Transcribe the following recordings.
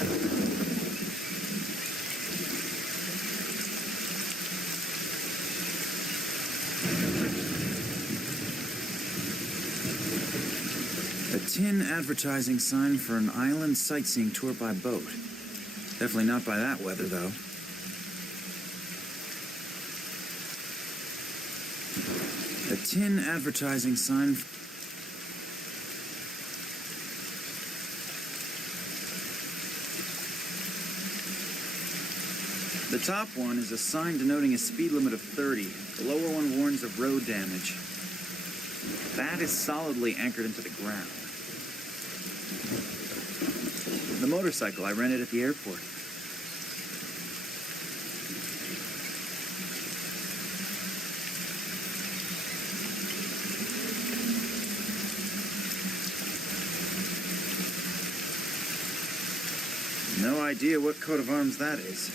A tin advertising sign for an island sightseeing tour by boat. Definitely not by that weather, though. A tin advertising sign. The top one is a sign denoting a speed limit of 30. The lower one warns of road damage. That is solidly anchored into the ground. The motorcycle I rented at the airport. No idea what coat of arms that is.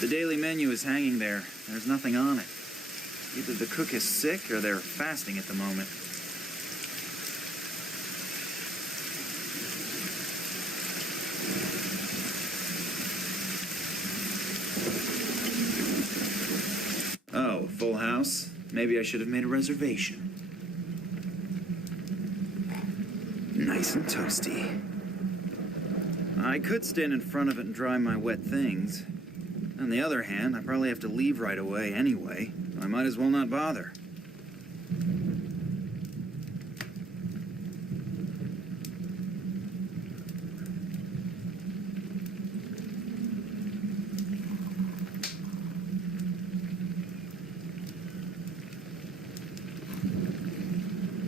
The daily menu is hanging there. There's nothing on it. Either the cook is sick or they're fasting at the moment. Oh, full house? Maybe I should have made a reservation. Nice and toasty. I could stand in front of it and dry my wet things. On the other hand, I probably have to leave right away anyway. I might as well not bother.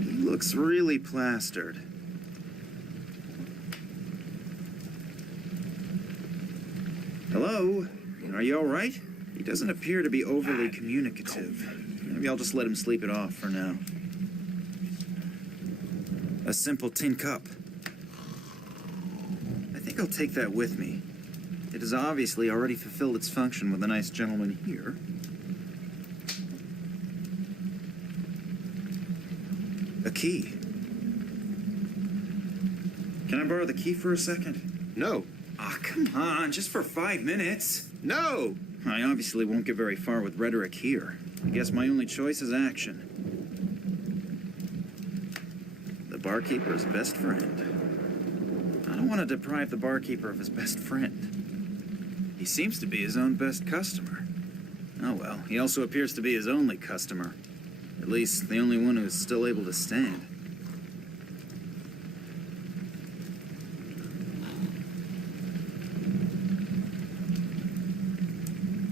He looks really plastered. Hello? Are you all right? He doesn't appear to be overly communicative. Maybe I'll just let him sleep it off for now. A simple tin cup. I think I'll take that with me. It has obviously already fulfilled its function with a nice gentleman here. A key. Can I borrow the key for a second? No. Ah, come on, just for 5 minutes. No! I obviously won't get very far with rhetoric here. I guess my only choice is action. The barkeeper's best friend. I don't want to deprive the barkeeper of his best friend. He seems to be his own best customer. Oh well, he also appears to be his only customer. At least, the only one who is still able to stand.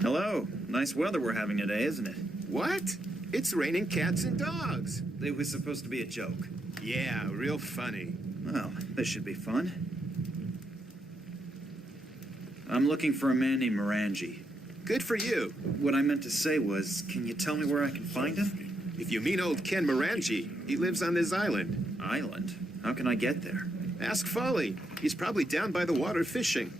Hello. Nice weather we're having today, isn't it? What? It's raining cats and dogs. It was supposed to be a joke. Yeah, real funny. Well, this should be fun. I'm looking for a man named Morangi. Good for you. What I meant to say was, can you tell me where I can find him? If you mean old Ken Morangi, he lives on this island. Island? How can I get there? Ask Folly. He's probably down by the water fishing.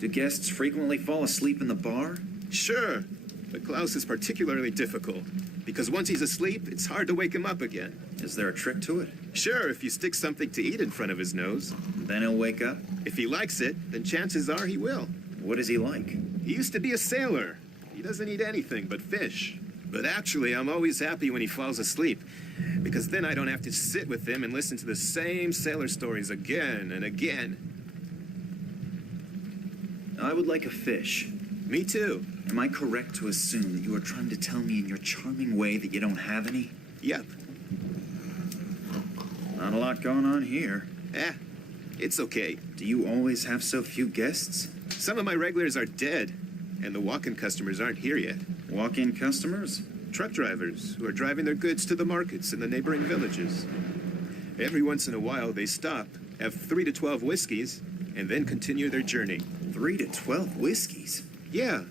Do guests frequently fall asleep in the bar? Sure, but Klaus is particularly difficult. Because once he's asleep, it's hard to wake him up again. Is there a trick to it? Sure, if you stick something to eat in front of his nose. Then he'll wake up? If he likes it, then chances are he will. What is he like? He used to be a sailor. He doesn't eat anything but fish. But actually, I'm always happy when he falls asleep, because then I don't have to sit with him and listen to the same sailor stories again and again. I would like a fish. Me too. Am I correct to assume that you are trying to tell me in your charming way that you don't have any? Yep. Not a lot going on here. It's okay. Do you always have so few guests? Some of my regulars are dead, and the walk-in customers aren't here yet. Walk-in customers? Truck drivers who are driving their goods to the markets in the neighboring villages. Every once in a while, they stop, have 3 to 12 whiskeys, and then continue their journey. 3 to 12 whiskeys? Yeah,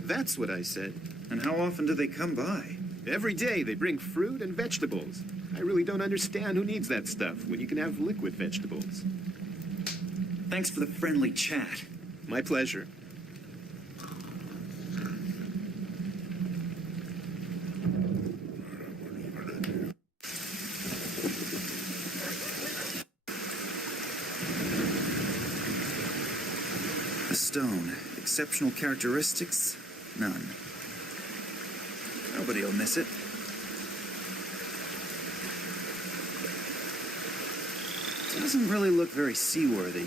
that's what I said. And how often do they come by? Every day they bring fruit and vegetables. I really don't understand who needs that stuff when you can have liquid vegetables. Thanks for the friendly chat. My pleasure. A stone. Exceptional characteristics? None. Nobody'll miss it. Doesn't really look very seaworthy.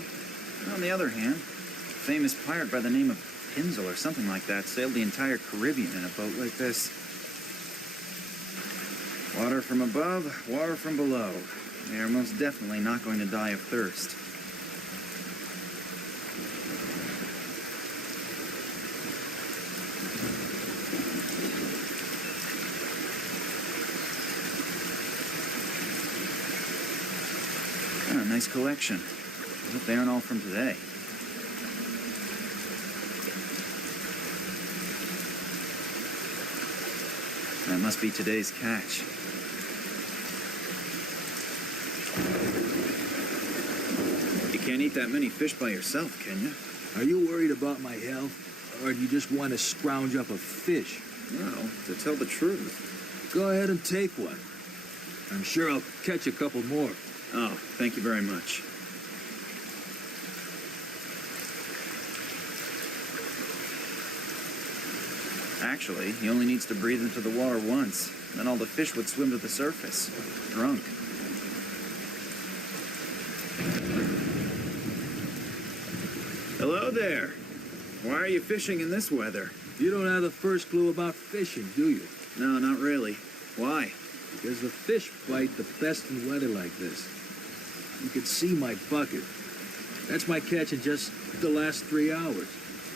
On the other hand, a famous pirate by the name of Pinzel or something like that sailed the entire Caribbean in a boat like this. Water from above, water from below. They are most definitely not going to die of thirst. Oh, nice collection. I hope they aren't all from today. That must be today's catch. You can't eat that many fish by yourself, can you? Are you worried about my health, or do you just want to scrounge up a fish? Well, to tell the truth. Go ahead and take one. I'm sure I'll catch a couple more. Oh, thank you very much. Actually, he only needs to breathe into the water once. Then all the fish would swim to the surface, drunk. Hello there. Why are you fishing in this weather? You don't have the first clue about fishing, do you? No, not really. Why? Because the fish bite the best in weather like this. You can see my bucket. That's my catch in just the last 3 hours.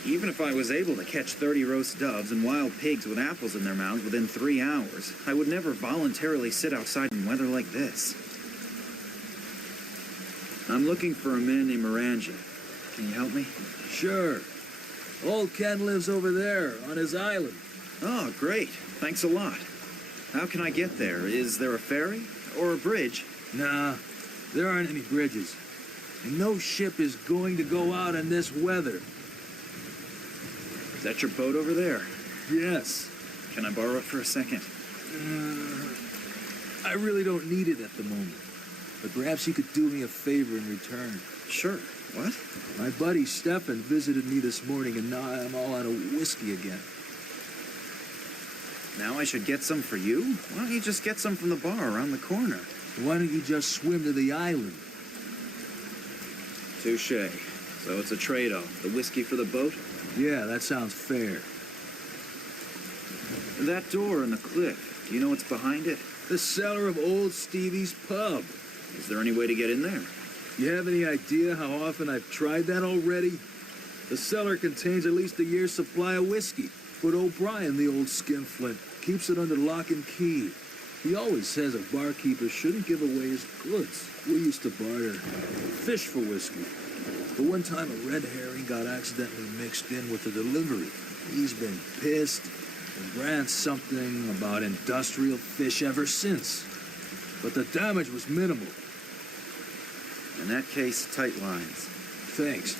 Even if I was able to catch 30 roast doves and wild pigs with apples in their mouths within 3 hours, I would never voluntarily sit outside in weather like this. I'm looking for a man named Miranda. Can you help me? Sure. Old Ken lives over there, on his island. Oh, great. Thanks a lot. How can I get there? Is there a ferry? Or a bridge? Nah, there aren't any bridges. And no ship is going to go out in this weather. Is that your boat over there? Yes. Can I borrow it for a second? I really don't need it at the moment. But perhaps you could do me a favor in return. Sure. What? My buddy Stefan visited me this morning, and now I'm all out of whiskey again. Now I should get some for you? Why don't you just get some from the bar around the corner? Why don't you just swim to the island? Touché. So it's a trade-off. The whiskey for the boat? Yeah, that sounds fair. That door in the cliff, do you know what's behind it? The cellar of old Stevie's pub. Is there any way to get in there? You have any idea how often I've tried that already? The cellar contains at least a year's supply of whiskey, but O'Brien, the old skinflint, keeps it under lock and key. He always says a barkeeper shouldn't give away his goods. We used to barter fish for whiskey. But one time a red herring got accidentally mixed in with the delivery. He's been pissed and ran something about industrial fish ever since. But the damage was minimal. In that case, tight lines. Thanks.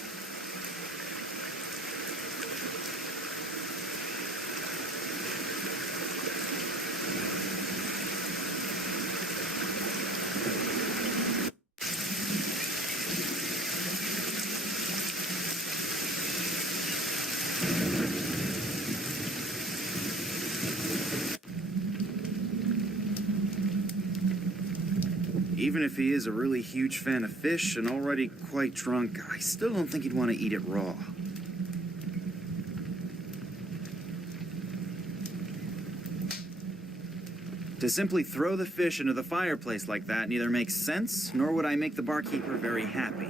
Even if he is a really huge fan of fish and already quite drunk, I still don't think he'd want to eat it raw. To simply throw the fish into the fireplace like that neither makes sense, nor would I make the barkeeper very happy.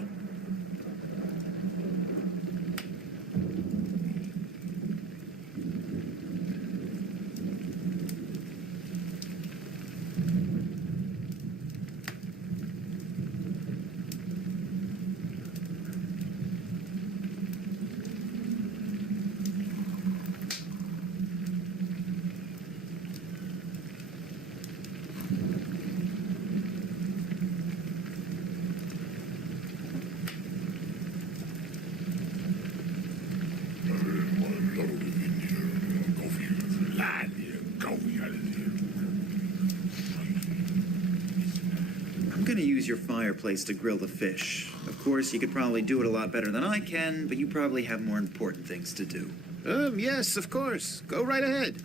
your fireplace to grill the fish. Of course, you could probably do it a lot better than I can, but you probably have more important things to do. Yes, of course. Go right ahead.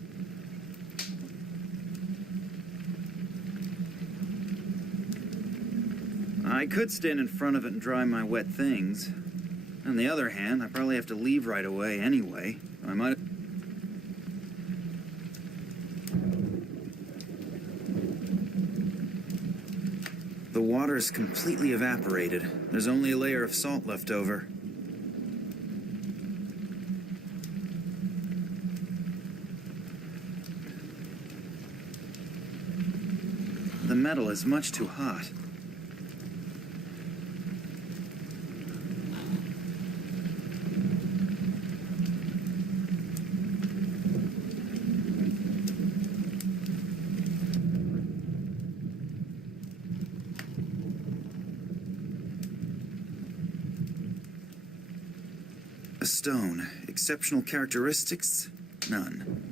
I could stand in front of it and dry my wet things. On the other hand, I probably have to leave right away anyway. I might... The water's completely evaporated. There's only a layer of salt left over. The metal is much too hot. A stone. Exceptional characteristics? None.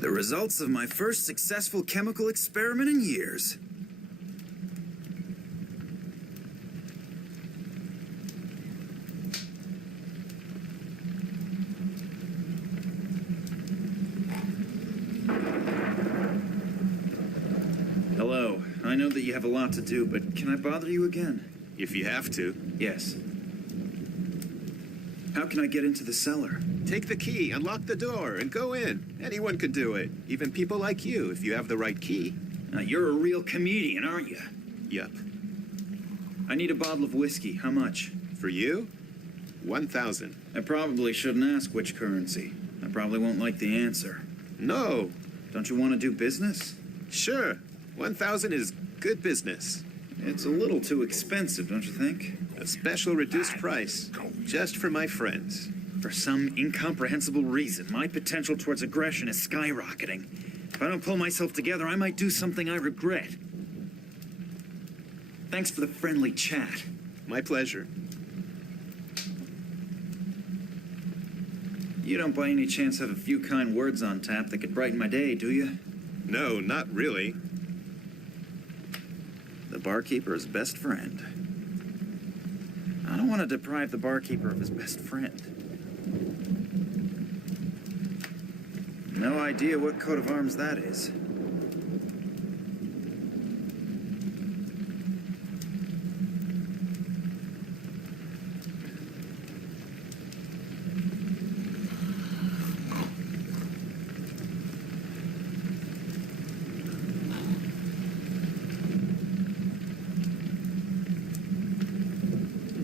The results of my first successful chemical experiment in years. Hello. I know that you have a lot to do, but can I bother you again? If you have to. Yes. How can I get into the cellar? Take the key, unlock the door, and go in. Anyone could do it. Even people like you, if you have the right key. Now, you're a real comedian, aren't you? Yup. I need a bottle of whiskey. How much? For you? 1,000. I probably shouldn't ask which currency. I probably won't like the answer. No. Don't you want to do business? Sure. 1,000 is good business. It's a little too expensive, don't you think? A special reduced price. Just for my friends. For some incomprehensible reason, my potential towards aggression is skyrocketing. If I don't pull myself together, I might do something I regret. Thanks for the friendly chat. My pleasure. You don't by any chance have a few kind words on tap that could brighten my day, do you? No, not really. The barkeeper's best friend. I don't want to deprive the barkeeper of his best friend. No idea what coat of arms that is.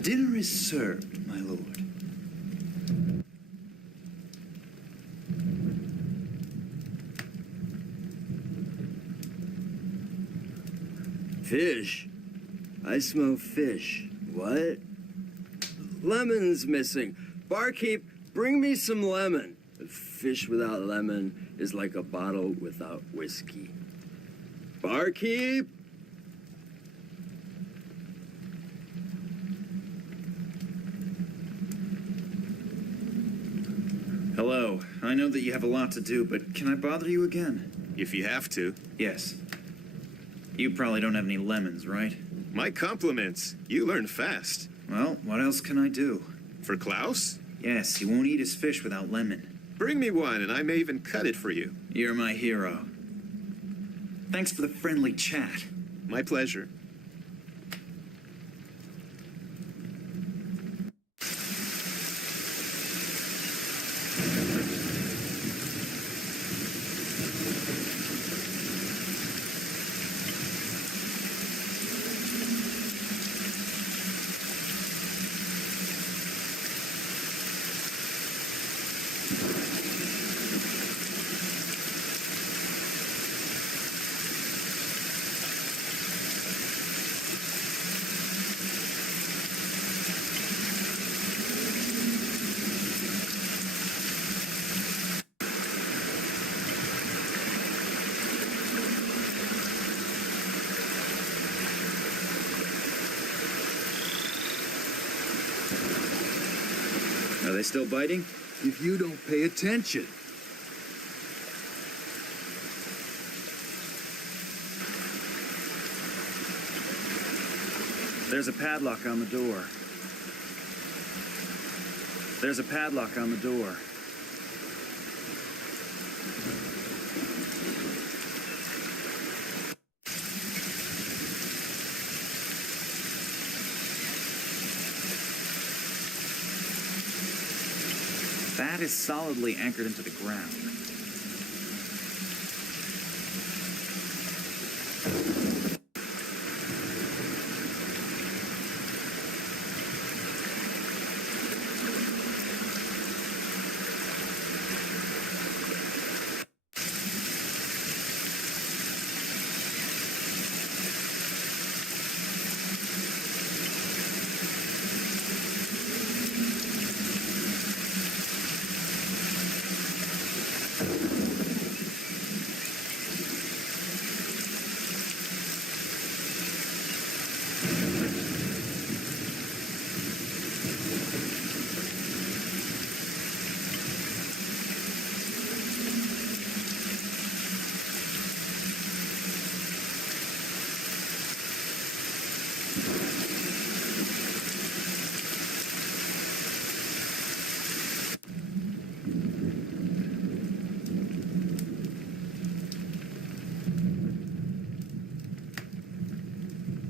Dinner is served, my lord. Fish? I smell fish. What? Lemon's missing. Barkeep, bring me some lemon. A fish without lemon is like a bottle without whiskey. Barkeep? Hello. I know that you have a lot to do, but can I bother you again? If you have to. Yes. You probably don't have any lemons, right? My compliments. You learn fast. Well, what else can I do? For Klaus? Yes, he won't eat his fish without lemon. Bring me one, and I may even cut it for you. You're my hero. Thanks for the friendly chat. My pleasure. they still biting? If you don't pay attention. There's a padlock on the door. There's a padlock on the door. That is solidly anchored into the ground.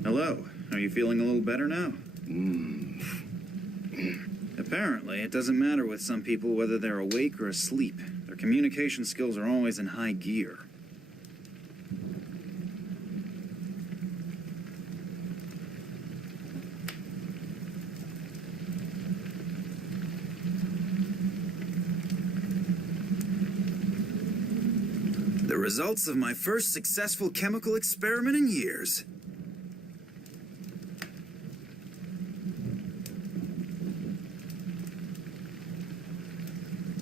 Hello. Are you feeling a little better now? Apparently, it doesn't matter with some people whether they're awake or asleep. Their communication skills are always in high gear. The results of my first successful chemical experiment in years.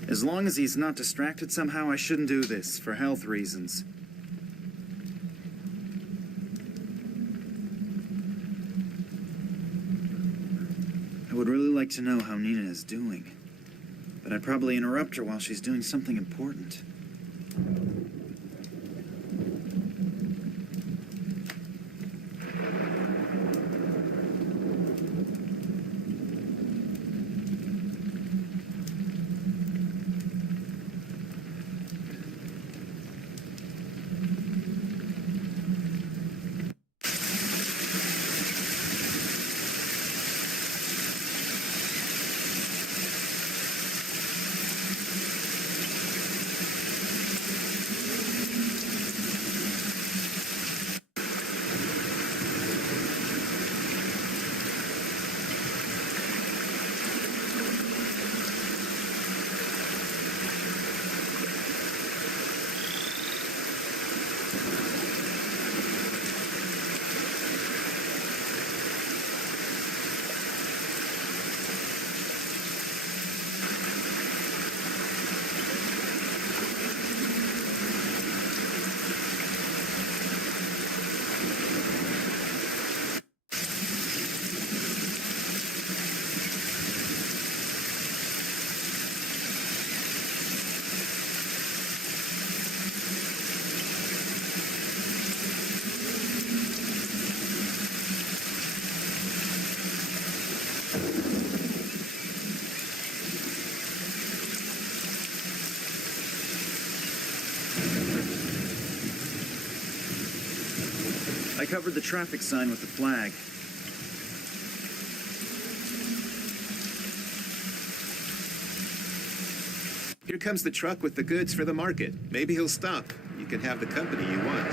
As long as he's not distracted somehow, I shouldn't do this, for health reasons. I would really like to know how Nina is doing, but I'd probably interrupt her while she's doing something important. I covered the traffic sign with the flag. Here comes the truck with the goods for the market. Maybe he'll stop. You can have the company you want.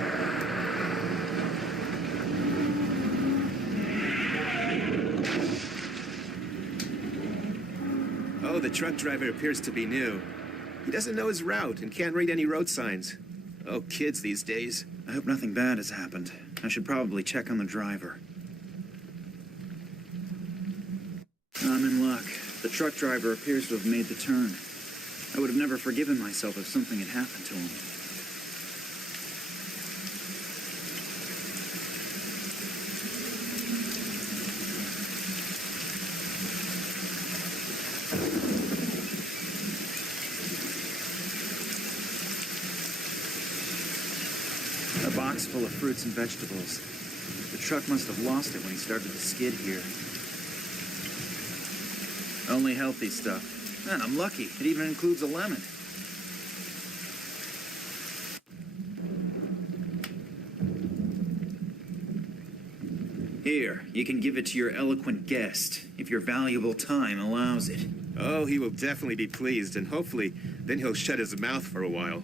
Oh, the truck driver appears to be new. He doesn't know his route and can't read any road signs. Oh, kids these days. I hope nothing bad has happened. I should probably check on the driver. I'm in luck. The truck driver appears to have made the turn. I would have never forgiven myself if something had happened to him. A box full of fruits and vegetables. The truck must have lost it when he started to skid here. Only healthy stuff. Man, I'm lucky. It even includes a lemon. Here, you can give it to your eloquent guest, if your valuable time allows it. Oh, he will definitely be pleased, and hopefully, then he'll shut his mouth for a while.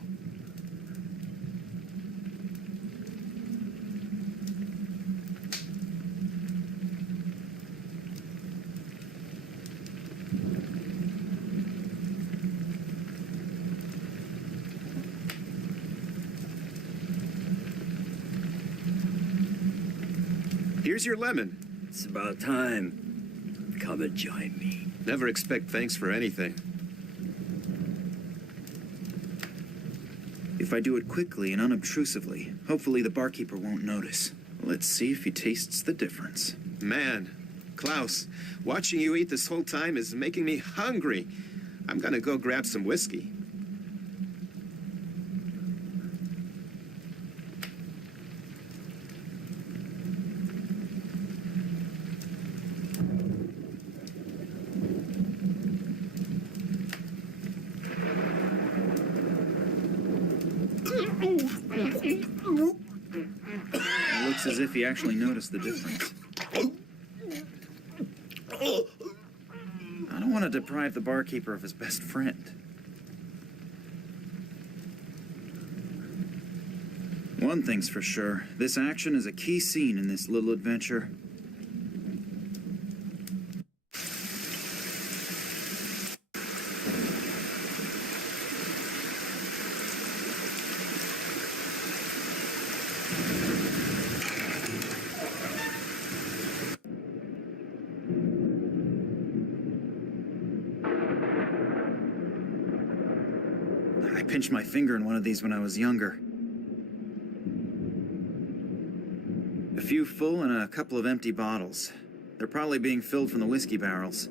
Here's your lemon. It's about time. Come and join me. Never expect thanks for anything. If I do it quickly and unobtrusively, hopefully the barkeeper won't notice. Let's see if he tastes the difference. Man, Klaus, watching you eat this whole time is making me hungry. I'm gonna go grab some whiskey. It looks as if he actually noticed the difference. I don't want to deprive the barkeeper of his best friend. One thing's for sure, this action is a key scene in this little adventure. I pinched my finger in one of these when I was younger. A few full and a couple of empty bottles. They're probably being filled from the whiskey barrels.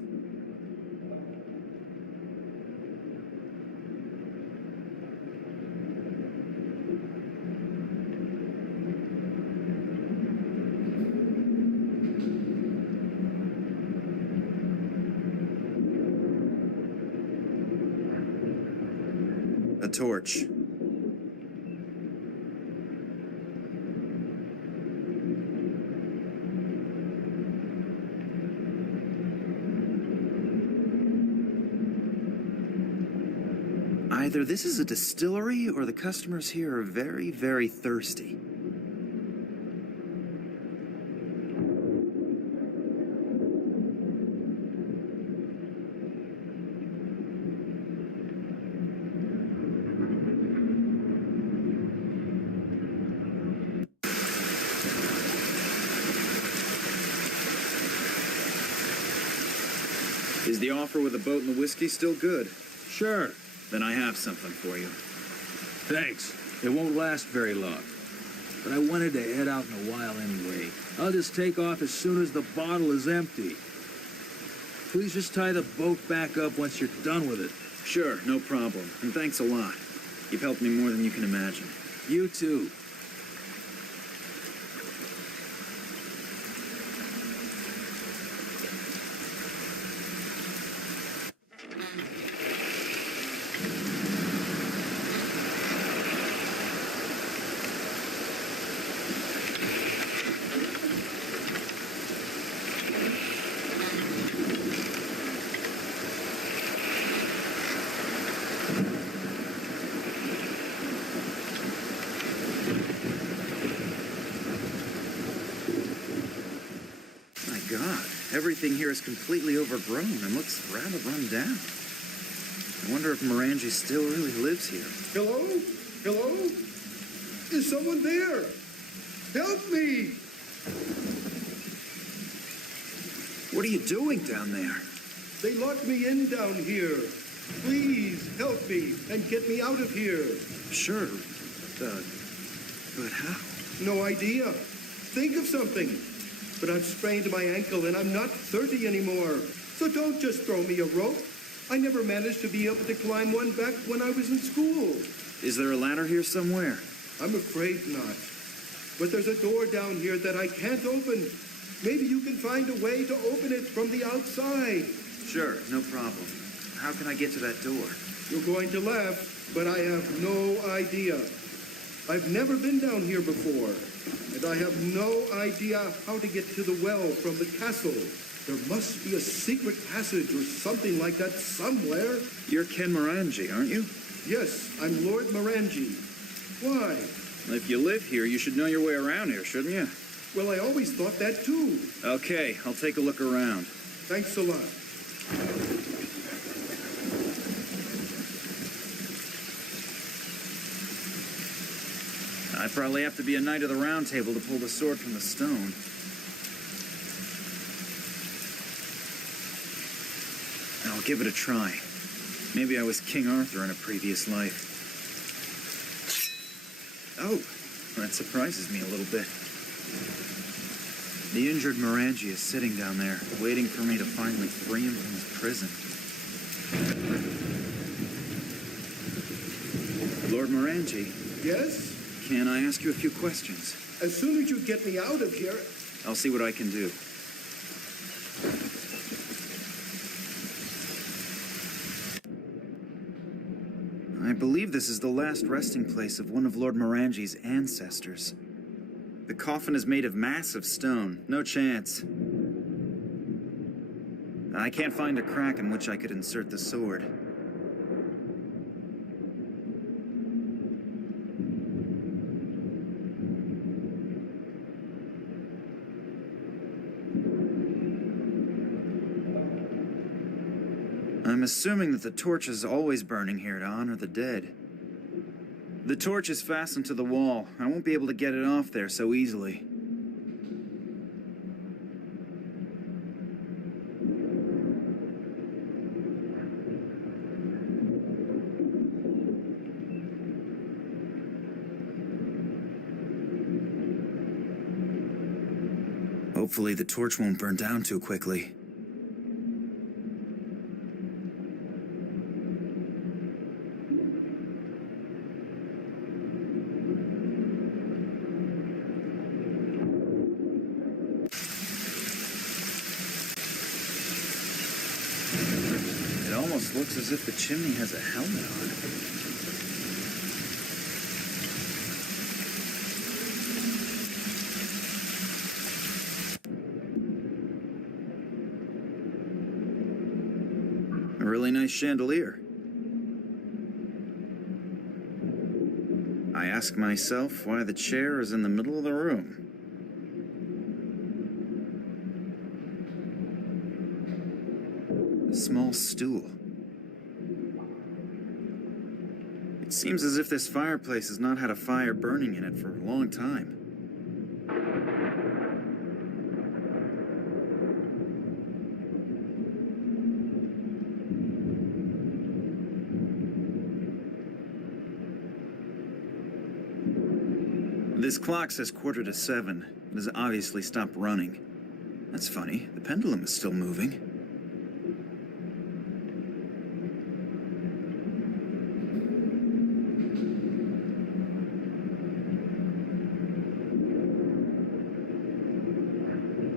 A torch. Either this is a distillery or the customers here are very, very thirsty. Is the offer with the boat and the whiskey still good? Sure. Then I have something for you. Thanks. It won't last very long. But I wanted to head out in a while anyway. I'll just take off as soon as the bottle is empty. Please just tie the boat back up once you're done with it. Sure, no problem. And thanks a lot. You've helped me more than you can imagine. You too. God, everything here is completely overgrown and looks rather run down. I wonder if Morangi still really lives here. Hello? Hello? Is someone there? Help me! What are you doing down there? They locked me in down here. Please help me and get me out of here. Sure, but how? No idea. Think of something. But I've sprained my ankle and I'm not 30 anymore. So don't just throw me a rope. I never managed to be able to climb one back when I was in school. Is there a ladder here somewhere? I'm afraid not. But there's a door down here that I can't open. Maybe you can find a way to open it from the outside. Sure, no problem. How can I get to that door? You're going to laugh, but I have no idea. I've never been down here before, and I have no idea how to get to the well from the castle. There must be a secret passage or something like that somewhere. You're Ken Morangi, aren't you? Yes, I'm Lord Morangi. Why? If you live here, you should know your way around here, shouldn't you? Well, I always thought that too. Okay, I'll take a look around. Thanks a lot. I'd probably have to be a knight of the round table to pull the sword from the stone. I'll give it a try. Maybe I was King Arthur in a previous life. Oh, that surprises me a little bit. The injured Morangi is sitting down there, waiting for me to finally free him from his prison. Lord Morangi, Yes? can I ask you a few questions? As soon as you get me out of here, I'll see what I can do. I believe this is the last resting place of one of Lord Morangi's ancestors. The coffin is made of massive stone. No chance. I can't find a crack in which I could insert the sword. I'm assuming that the torch is always burning here to honor the dead. The torch is fastened to the wall. I won't be able to get it off there so easily. Hopefully the torch won't burn down too quickly. It almost looks as if the chimney has a helmet on it. A really nice chandelier. I ask myself why the chair is in the middle of the room. A small stool. It seems as if this fireplace has not had a fire burning in it for a long time. This clock says 7:15. It has obviously stopped running. That's funny. The pendulum is still moving.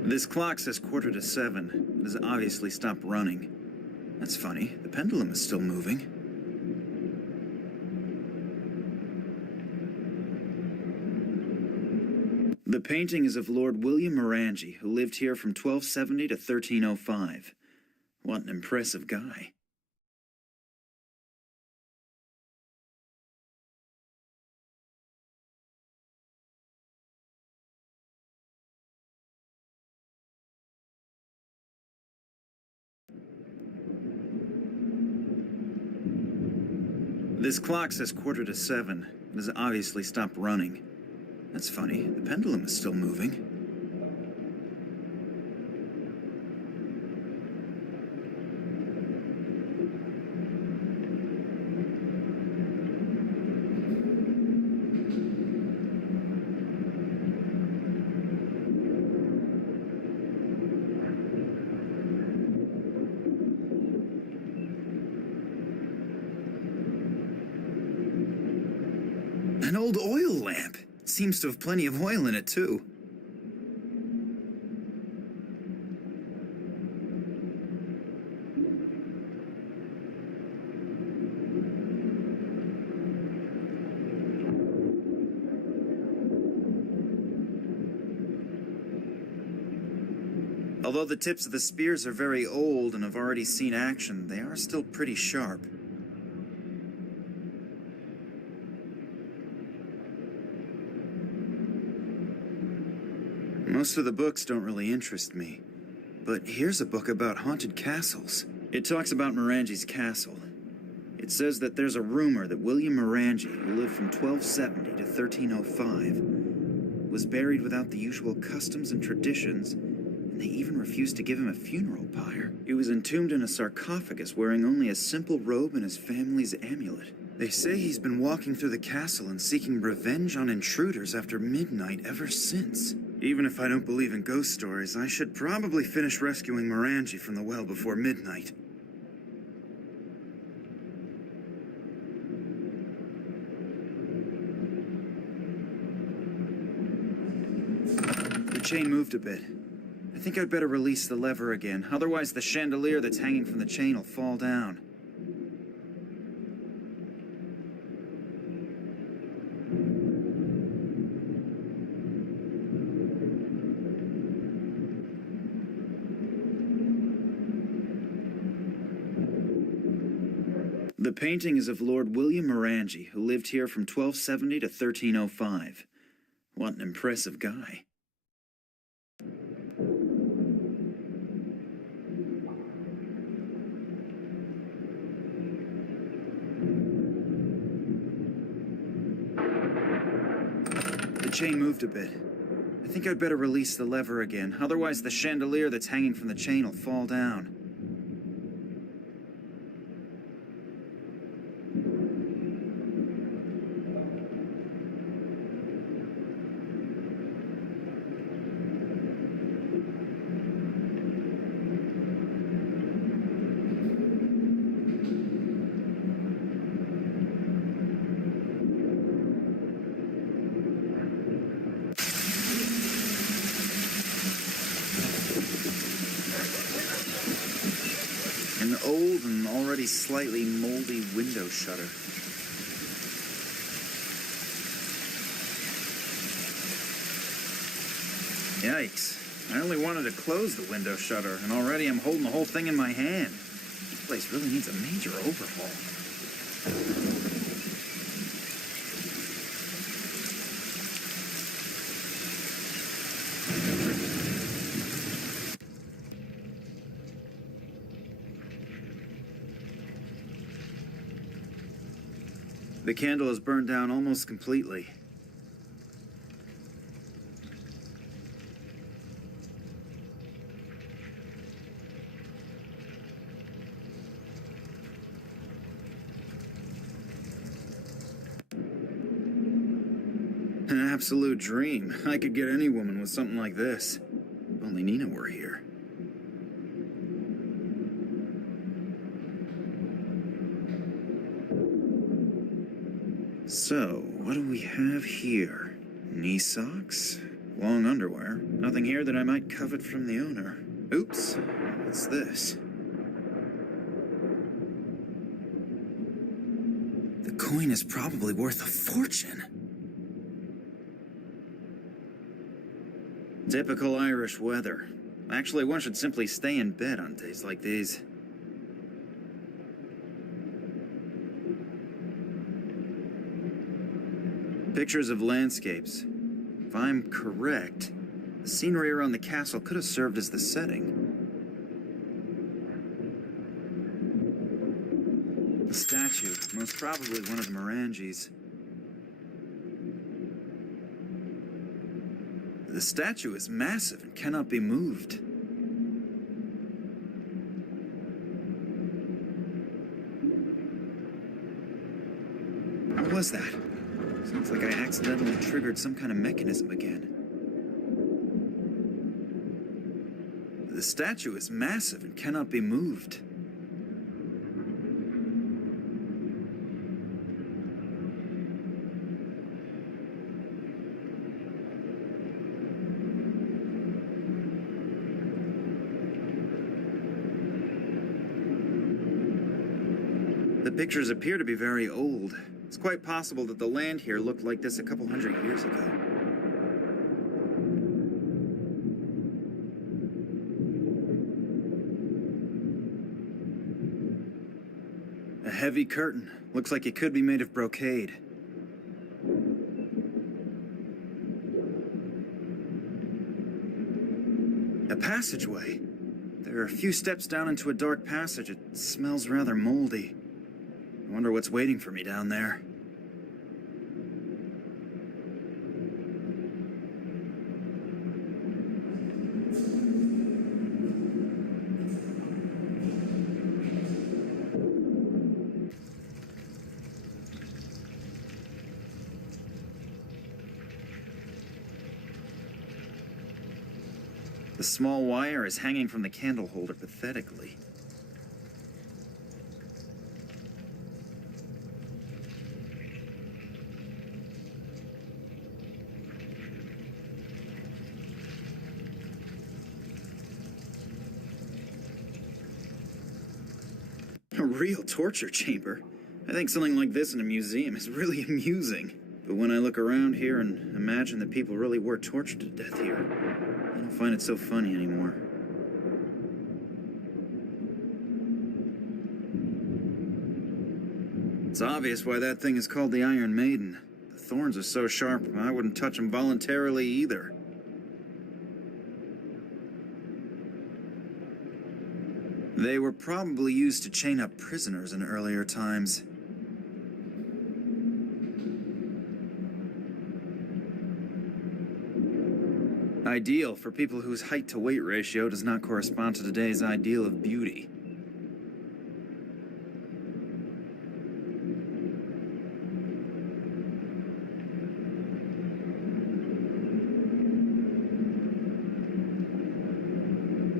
This clock says 7:15. It has obviously stopped running. That's funny. The pendulum is still moving. The painting is of Lord William Morangi, who lived here from 1270 to 1305. What an impressive guy. This clock says 7:15. It has obviously stopped running. That's funny. The pendulum is still moving. An old oil lamp. Seems to have plenty of oil in it, too. Although the tips of the spears are very old and have already seen action, they are still pretty sharp. Most of the books don't really interest me, but here's a book about haunted castles. It talks about Morangi's castle. It says that there's a rumor that William Morangi, who lived from 1270 to 1305, was buried without the usual customs and traditions, and they even refused to give him a funeral pyre. He was entombed in a sarcophagus wearing only a simple robe and his family's amulet. They say he's been walking through the castle and seeking revenge on intruders after midnight ever since. Even if I don't believe in ghost stories, I should probably finish rescuing Morangi from the well before midnight. The chain moved a bit. I think I'd better release the lever again, otherwise the chandelier that's hanging from the chain will fall down. The painting is of Lord William Morangi, who lived here from 1270 to 1305. What an impressive guy. The chain moved a bit. I think I'd better release the lever again, otherwise the chandelier that's hanging from the chain will fall down. An old and already slightly moldy window shutter. Yikes. I only wanted to close the window shutter, and already I'm holding the whole thing in my hand. This place really needs a major overhaul. The candle is burned down almost completely. An absolute dream. I could get any woman with something like this. If only Nina were here. So, what do we have here? Knee socks? Long underwear? Nothing here that I might covet from the owner. Oops. What's this? The coin is probably worth a fortune. Typical Irish weather. Actually, one should simply stay in bed on days like these. Pictures of landscapes. If I'm correct, the scenery around the castle could have served as the setting. A statue, most probably one of the Morangis. The statue is massive and cannot be moved. What was that? Sounds like I accidentally triggered some kind of mechanism again. The statue is massive and cannot be moved. The pictures appear to be very old. It's quite possible that the land here looked like this a couple hundred years ago. A heavy curtain. Looks like it could be made of brocade. A passageway. There are a few steps down into a dark passage. It smells rather moldy. I wonder what's waiting for me down there. The small wire is hanging from the candle holder pathetically. A real torture chamber. I think something like this in a museum is really amusing. But when I look around here and imagine that people really were tortured to death here, I don't find it so funny anymore. It's obvious why that thing is called the Iron Maiden. The thorns are so sharp, I wouldn't touch them voluntarily either. They were probably used to chain up prisoners in earlier times. Ideal for people whose height-to-weight ratio does not correspond to today's ideal of beauty.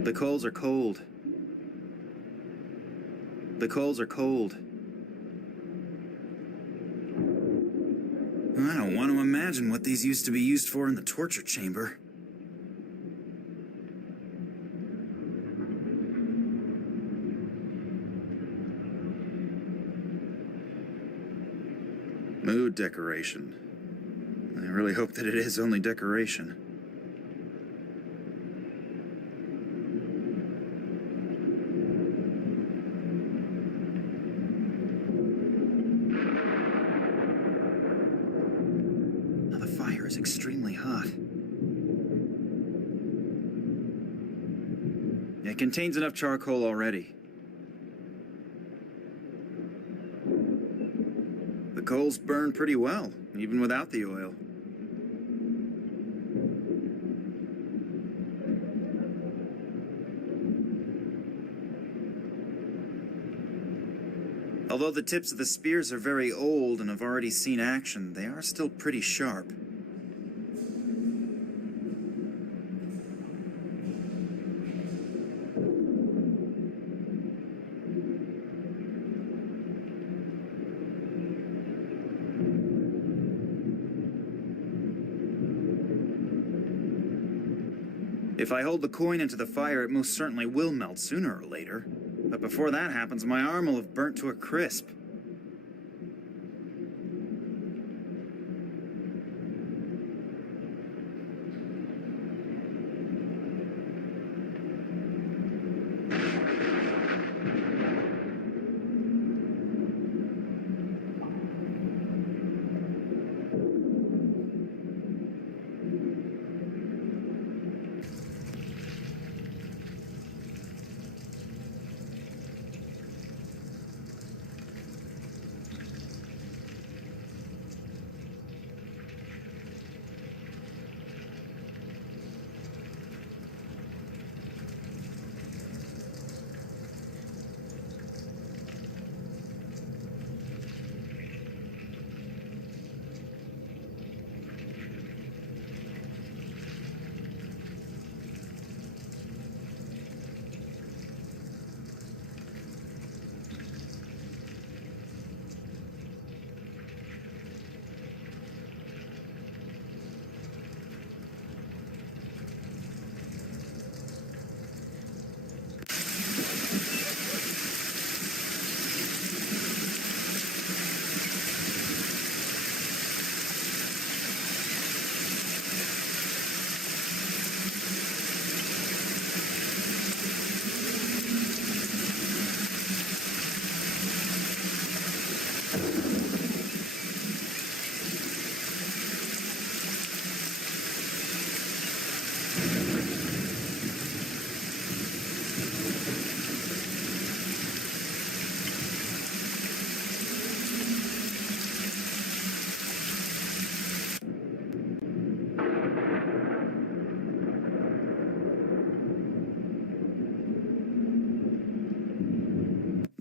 The coals are cold. The coals are cold. I don't want to imagine what these used to be used for in the torture chamber. Mood decoration. I really hope that it is only decoration. Now the fire is extremely hot. It contains enough charcoal already. The coals burn pretty well, even without the oil. Although the tips of the spears are very old and have already seen action, they are still pretty sharp. If I hold the coin into the fire, it most certainly will melt sooner or later. But before that happens, my arm will have burnt to a crisp.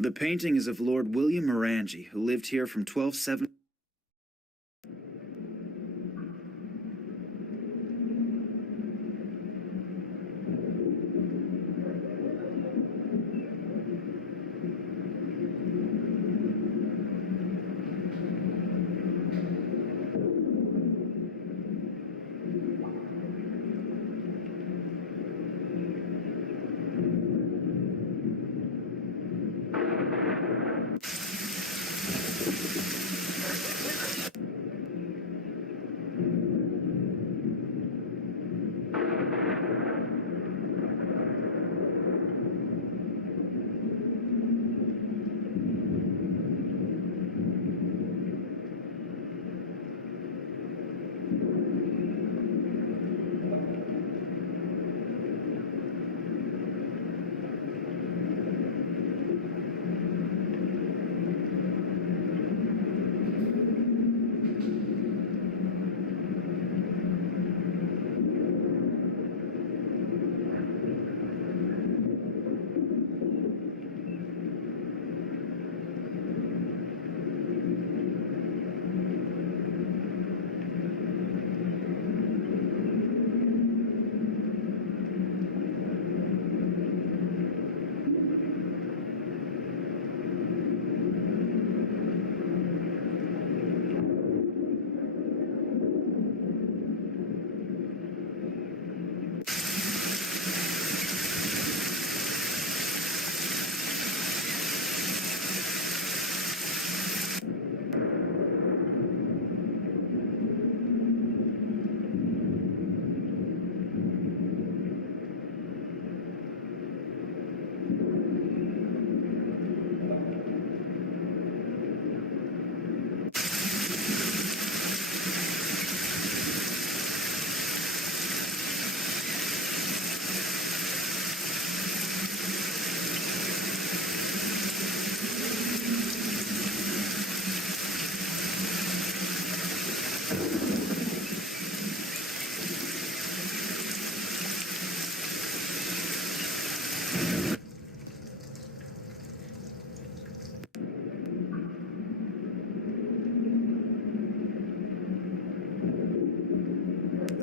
The painting is of Lord William Morangi, who lived here from 1270.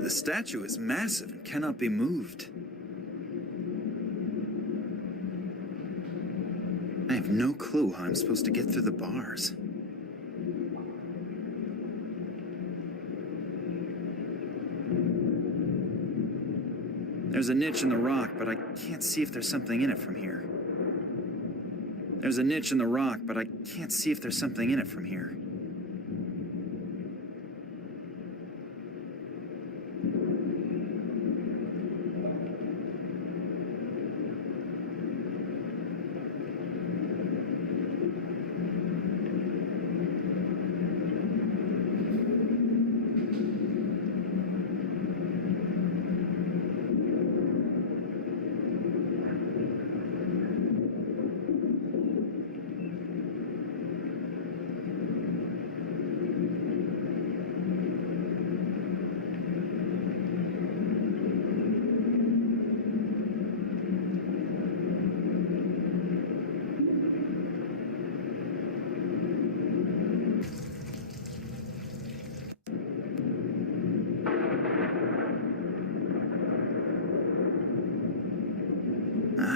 The statue is massive and cannot be moved. I have no clue how I'm supposed to get through the bars. There's a niche in the rock, but I can't see if there's something in it from here. There's a niche in the rock, but I can't see if there's something in it from here.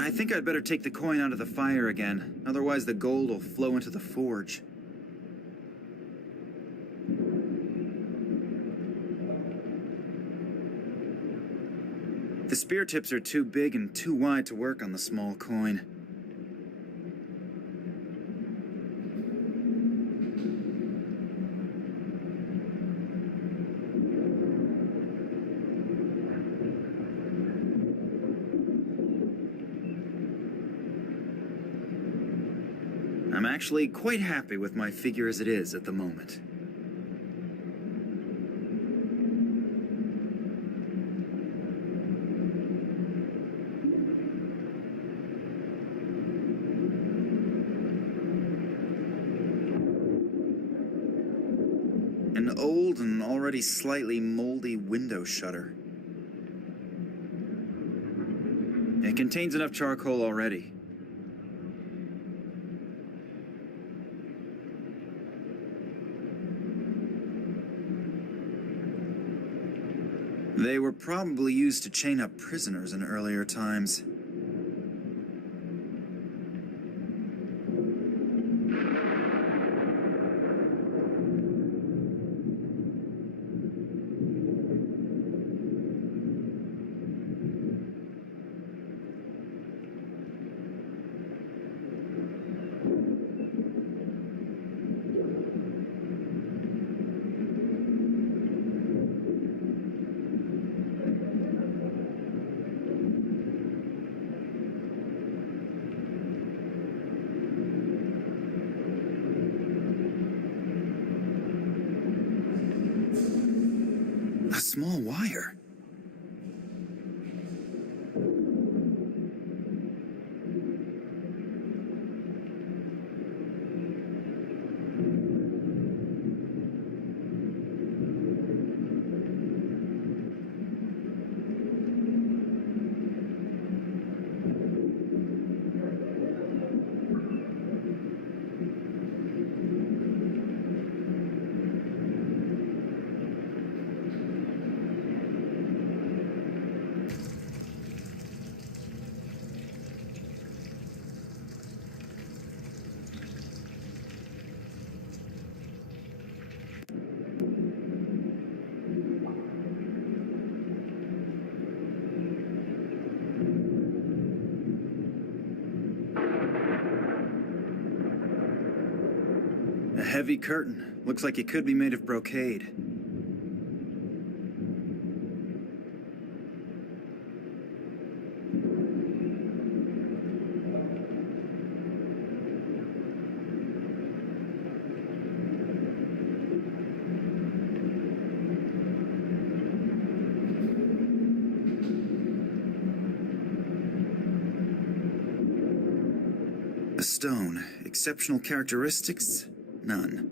I think I'd better take the coin out of the fire again. Otherwise, the gold will flow into the forge. The spear tips are too big and too wide to work on the small coin. I'm actually quite happy with my figure as it is at the moment. An old and already slightly moldy window shutter. It contains enough charcoal already. They were probably used to chain up prisoners in earlier times. A small wire. A heavy curtain. Looks like it could be made of brocade. A stone. Exceptional characteristics? None.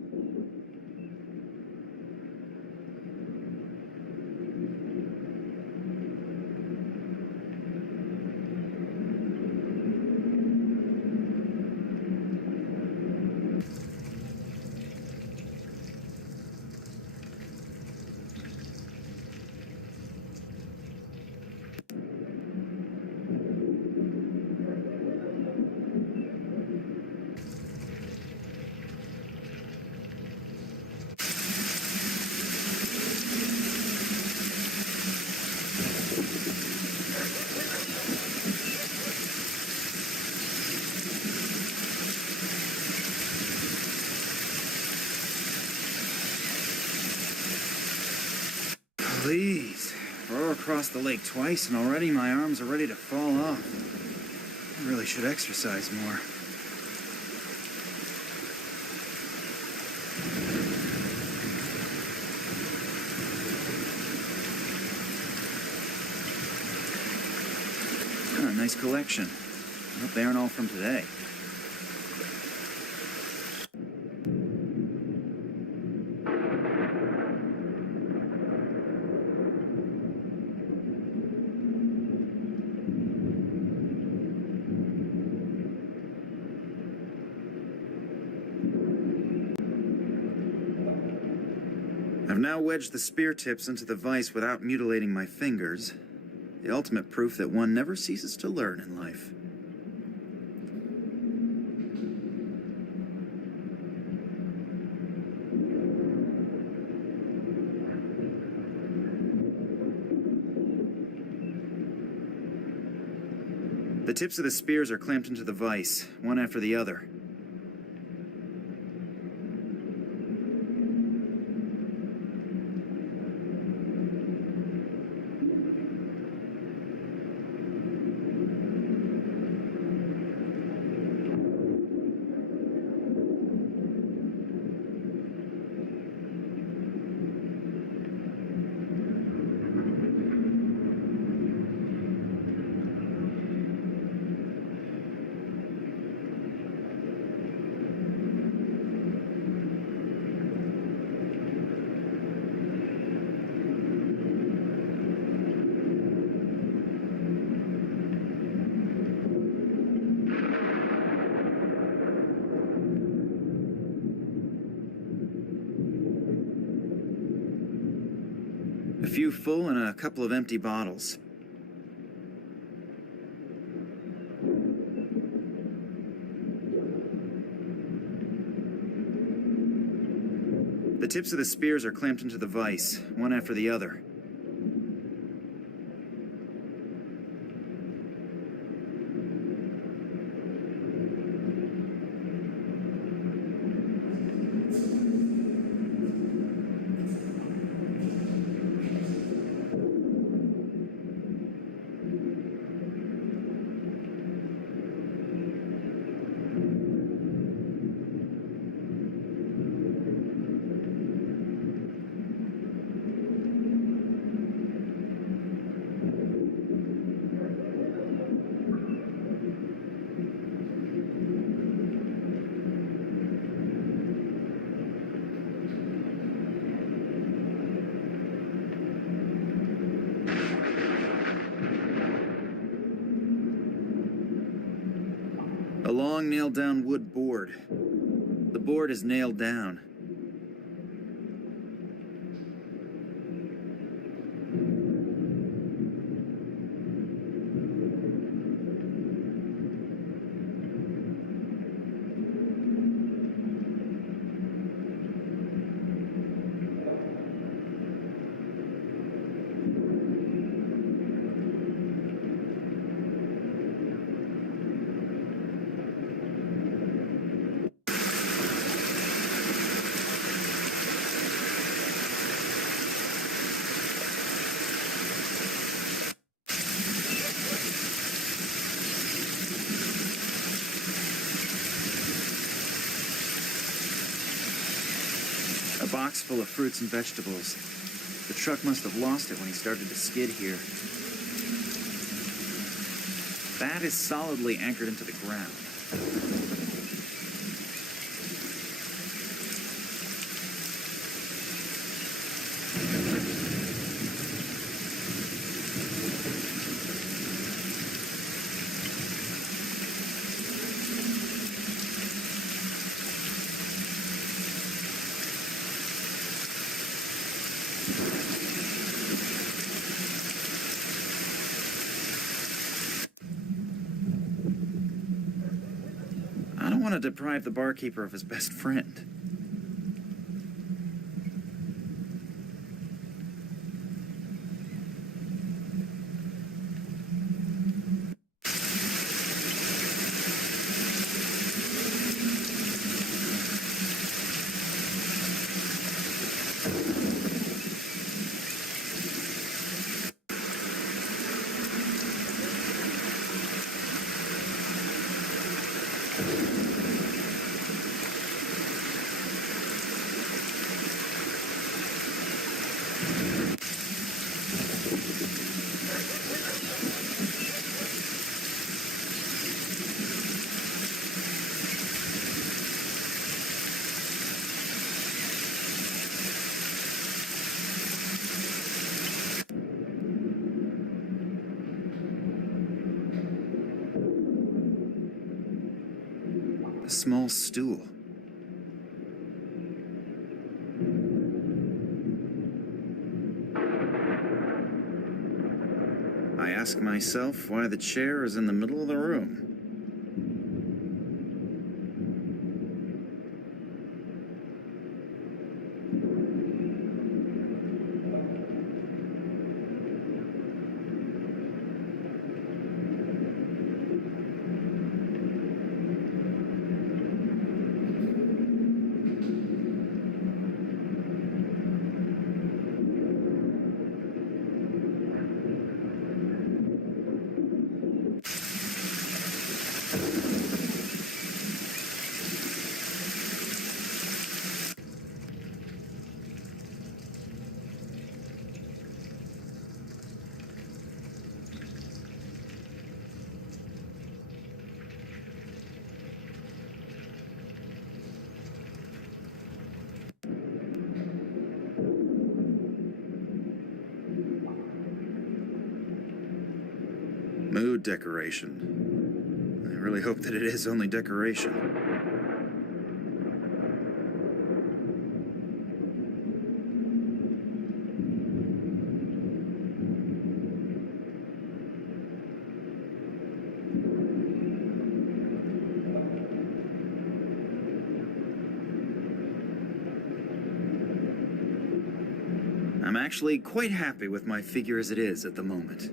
Please. Row across the lake twice and already my arms are ready to fall off. I really should exercise more. Oh, nice collection. I hope they aren't all from today. I've now wedged the spear tips into the vise without mutilating my fingers. The ultimate proof that one never ceases to learn in life. The tips of the spears are clamped into the vise, one after the other. full and a couple of empty bottles. The tips of the spears are clamped into the vise, one after the other. A long nailed-down wood board. The board is nailed down. A box full of fruits and vegetables. The truck must have lost it when he started to skid here. That is solidly anchored into the ground. I don't want to deprive the barkeeper of his best friend. A small stool. I ask myself why the chair is in the middle of the room. Mood decoration. I really hope that it is only decoration. actually quite happy with my figure as it is at the moment.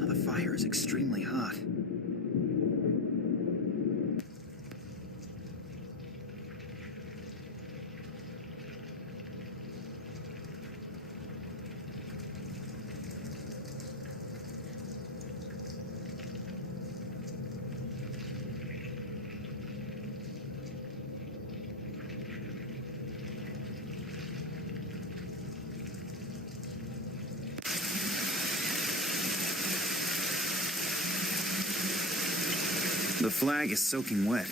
The fire is extremely hot. The flag is soaking wet.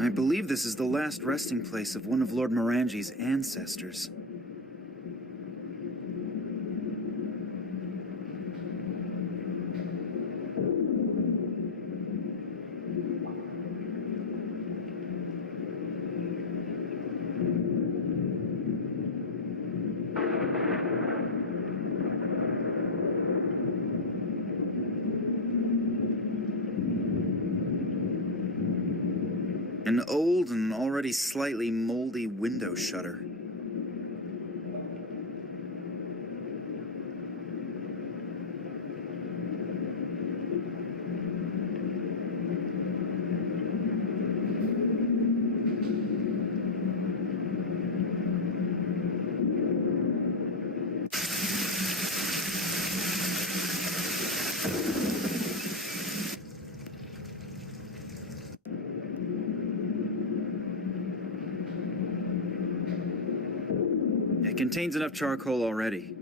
I believe this is the last resting place of one of Lord Morangi's ancestors. An old and already slightly moldy window shutter. It contains enough charcoal already.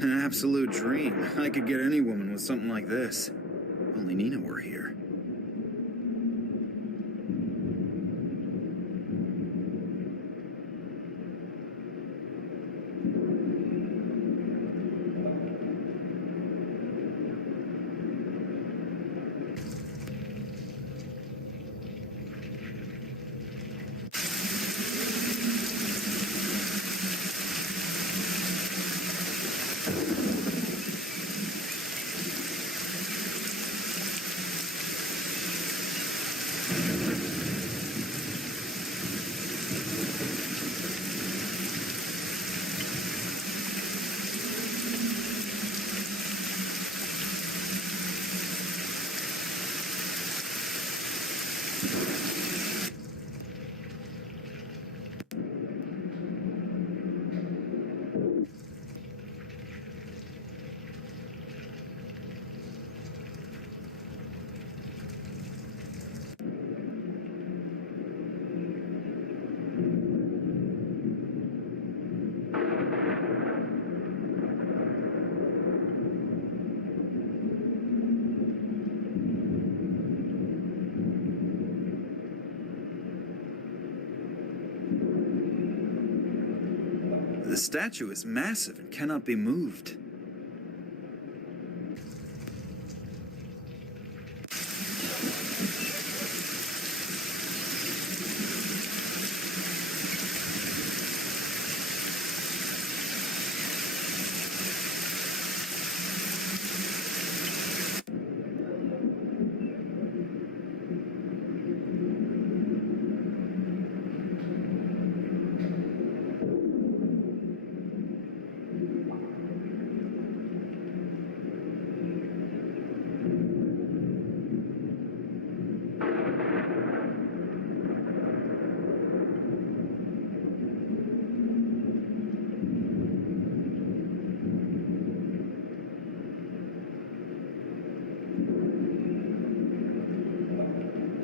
An absolute dream. I could get any woman with something like this. If only Nina were here. statue is massive and cannot be moved.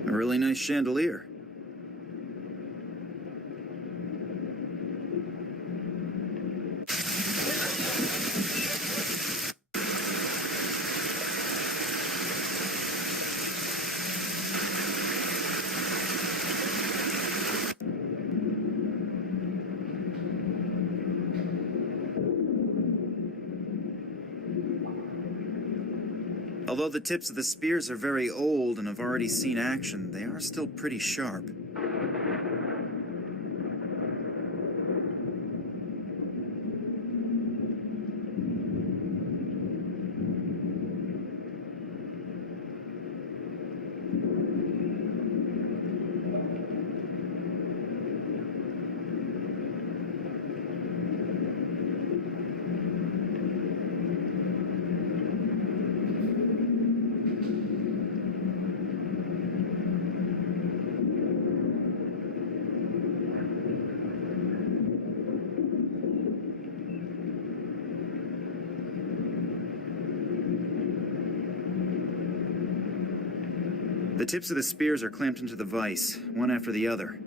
A really nice chandelier. Although the tips of the spears are very old and have already seen action, they are still pretty sharp. The tips of the spears are clamped into the vise, one after the other.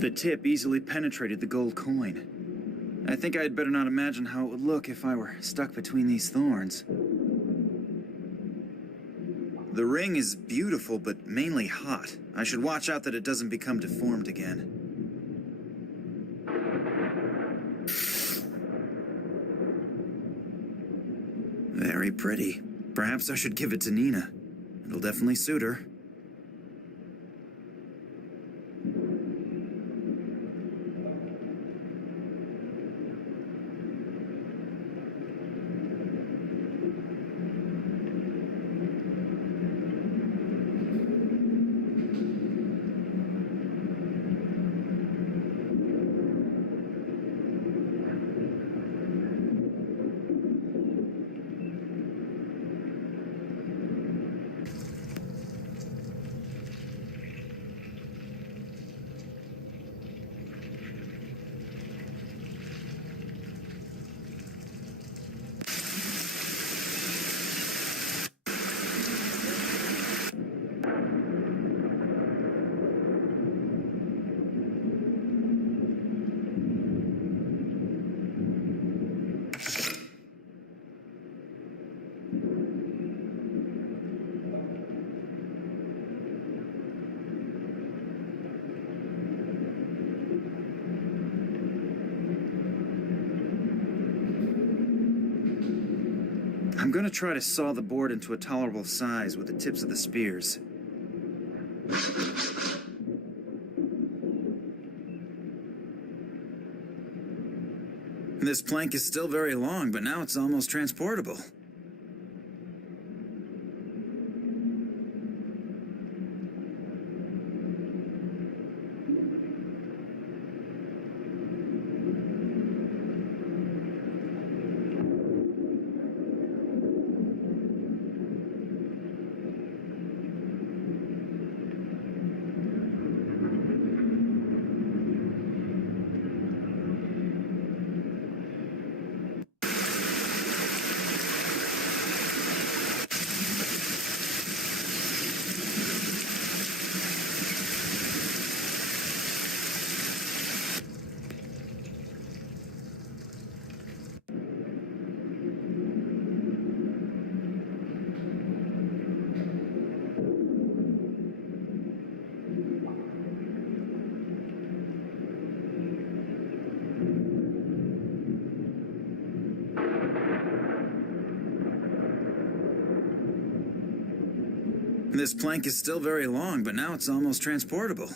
The tip easily penetrated the gold coin. I think I'd better not imagine how it would look if I were stuck between these thorns. The ring is beautiful, but mainly hot. I should watch out that it doesn't become deformed again. Very pretty. Perhaps I should give it to Nina. It'll definitely suit her. I'm gonna try to saw the board into a tolerable size with the tips of the spears. This plank is still very long, but now it's almost transportable. This plank is still very long, but now it's almost transportable.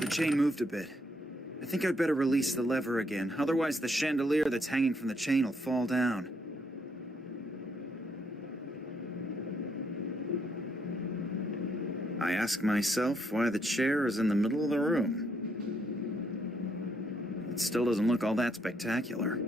The chain moved a bit. I think I'd better release the lever again, otherwise the chandelier that's hanging from the chain will fall down. I ask myself why the chair is in the middle of the room. It still doesn't look all that spectacular.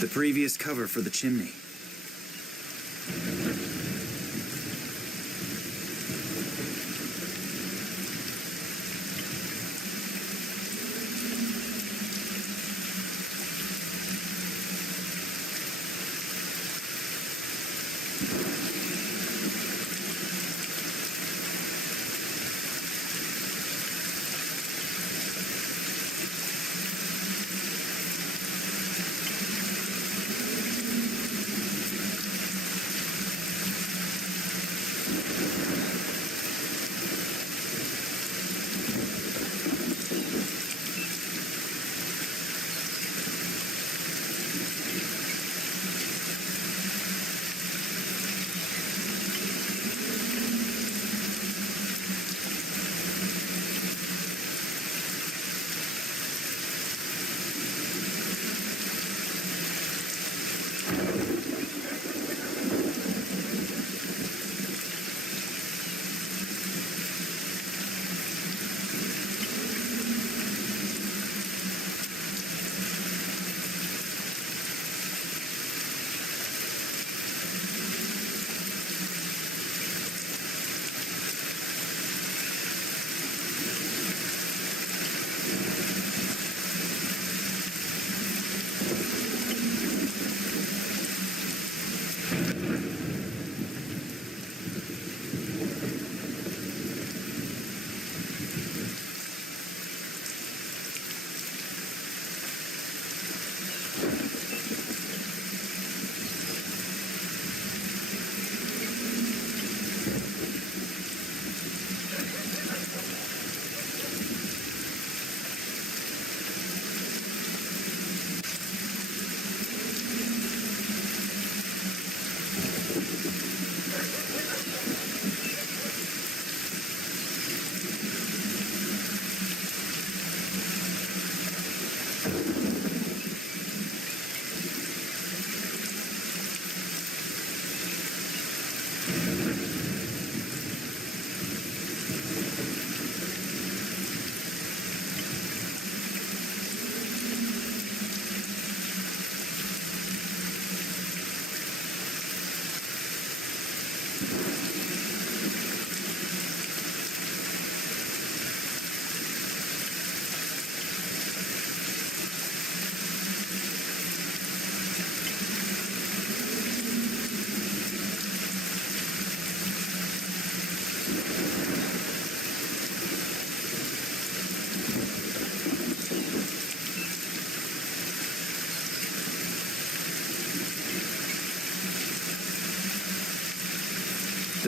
The previous cover for the chimney.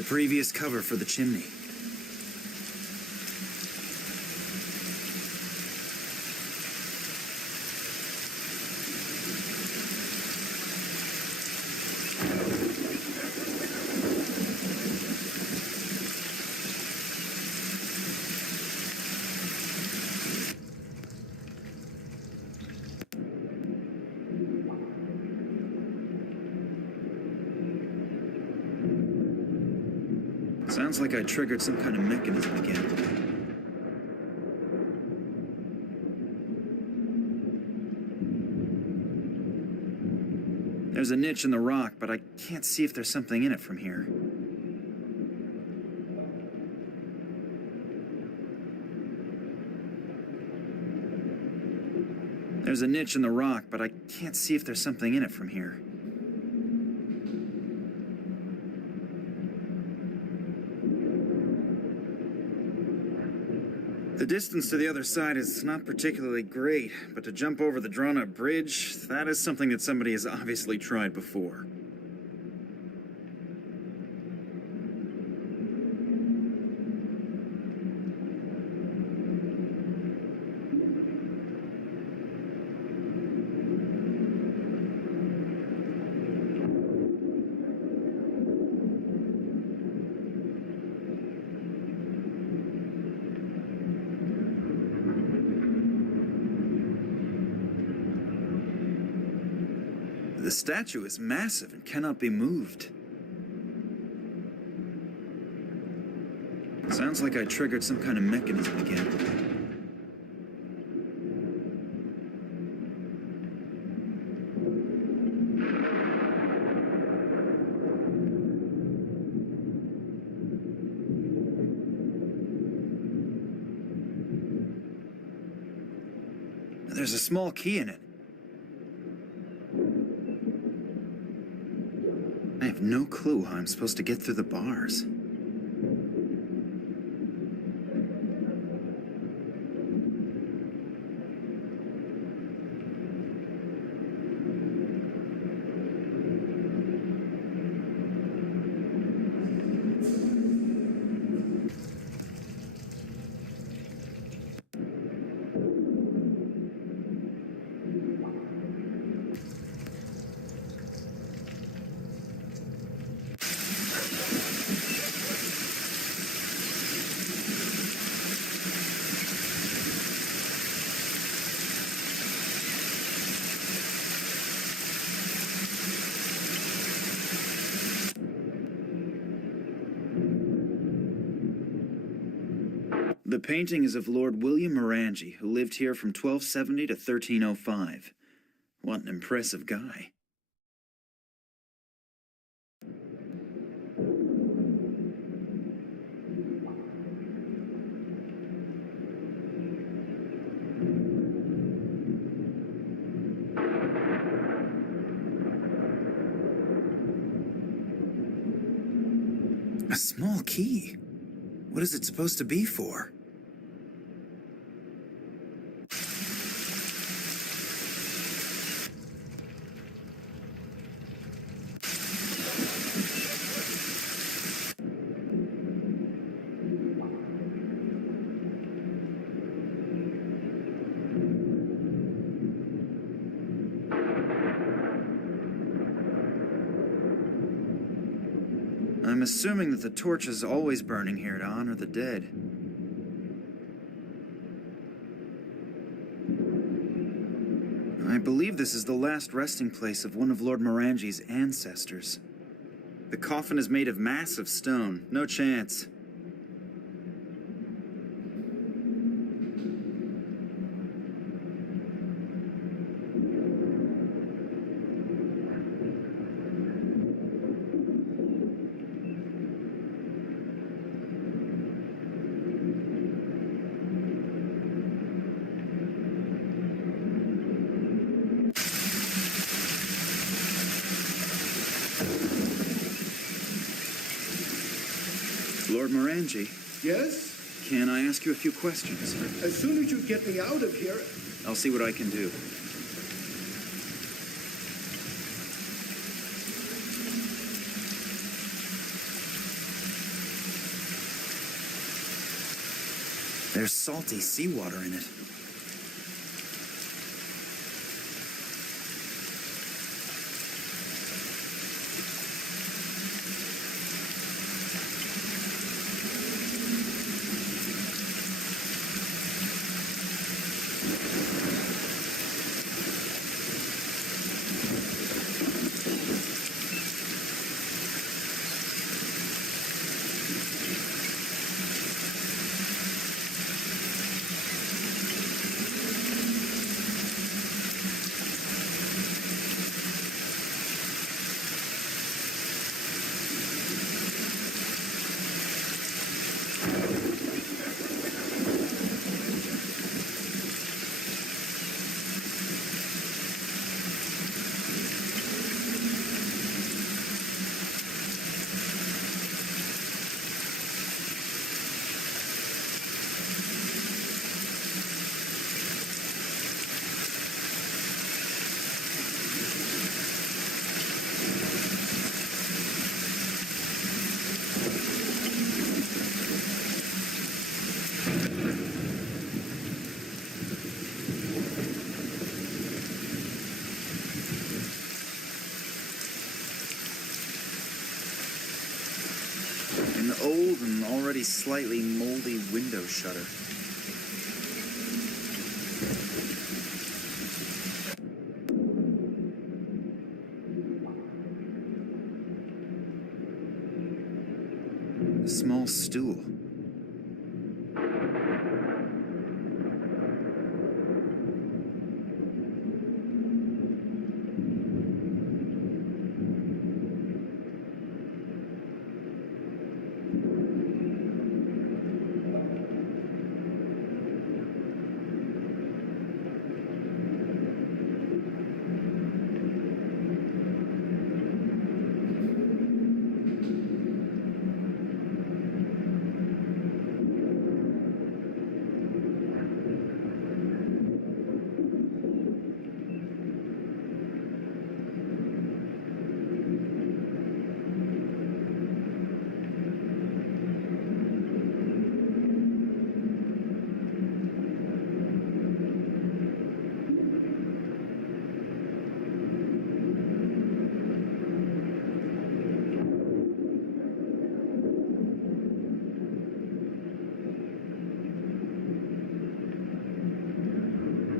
The previous cover for the chimney. Sounds like I triggered some kind of mechanism again. There's a niche in the rock, but I can't see if there's something in it from here. There's a niche in the rock, but I can't see if there's something in it from here. The distance to the other side is not particularly great, but to jump over the drawn-up bridge, that is something that somebody has obviously tried before. The statue is massive and cannot be moved. Sounds like I triggered some kind of mechanism again. There's a small key in it. I have no clue how I'm supposed to get through the bars. The painting is of Lord William Morangi, who lived here from 1270 to 1305. What an impressive guy. A small key? What is it supposed to be for? I'm assuming that the torch is always burning here to honor the dead. I believe this is the last resting place of one of Lord Morangi's ancestors. The coffin is made of massive stone. No chance. Lord Morangi, Yes? can I ask you a few questions? As soon as you get me out of here, I'll see what I can do. There's salty seawater in it. An old and already slightly moldy window shutter. A small stool.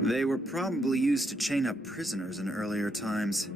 They were probably used to chain up prisoners in earlier times.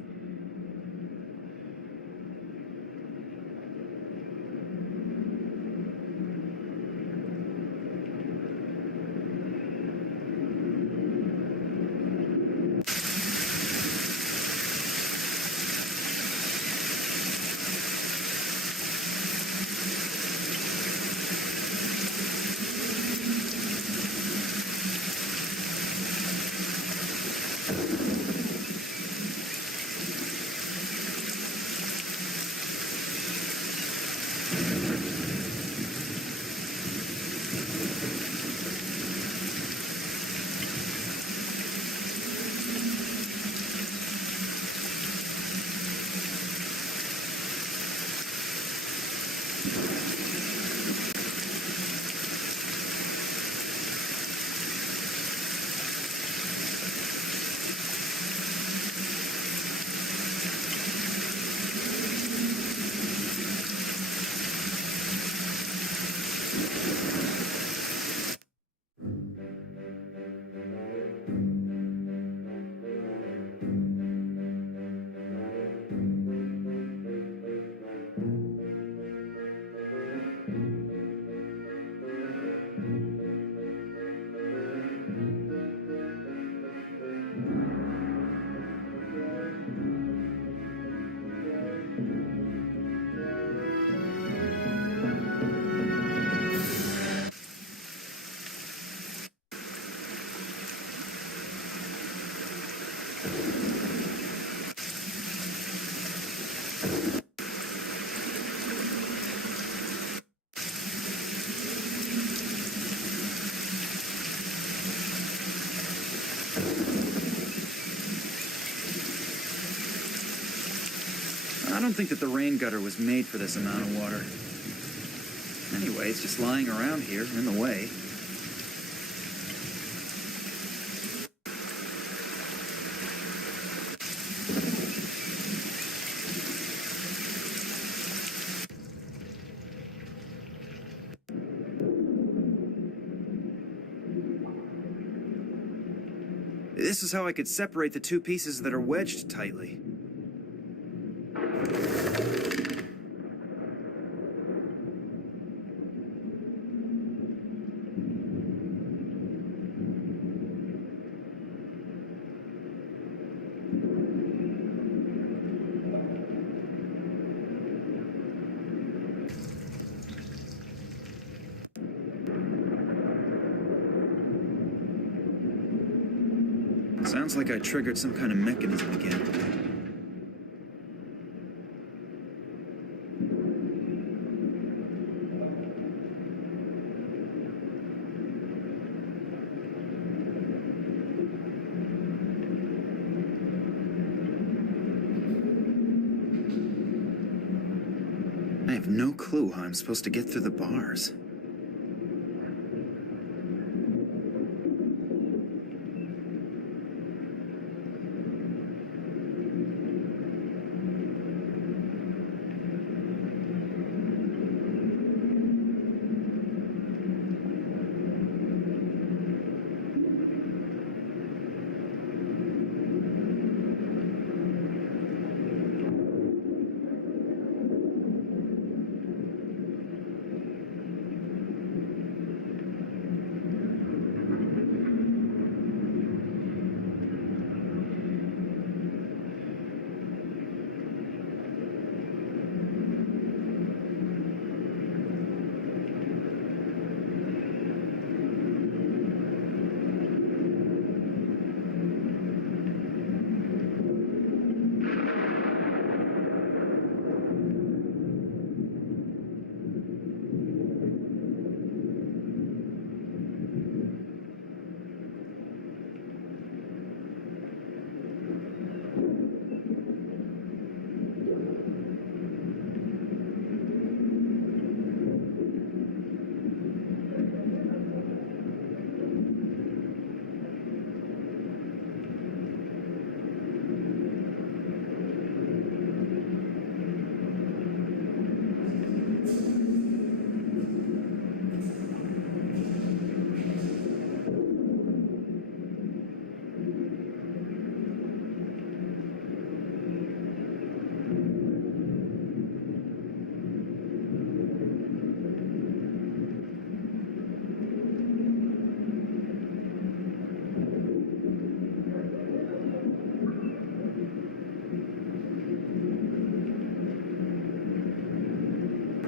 I don't think that the rain gutter was made for this amount of water. Anyway, it's just lying around here, in the way. this is how I could separate the two pieces that are wedged tightly. Sounds like I triggered some kind of mechanism again. I have no clue how I'm supposed to get through the bars.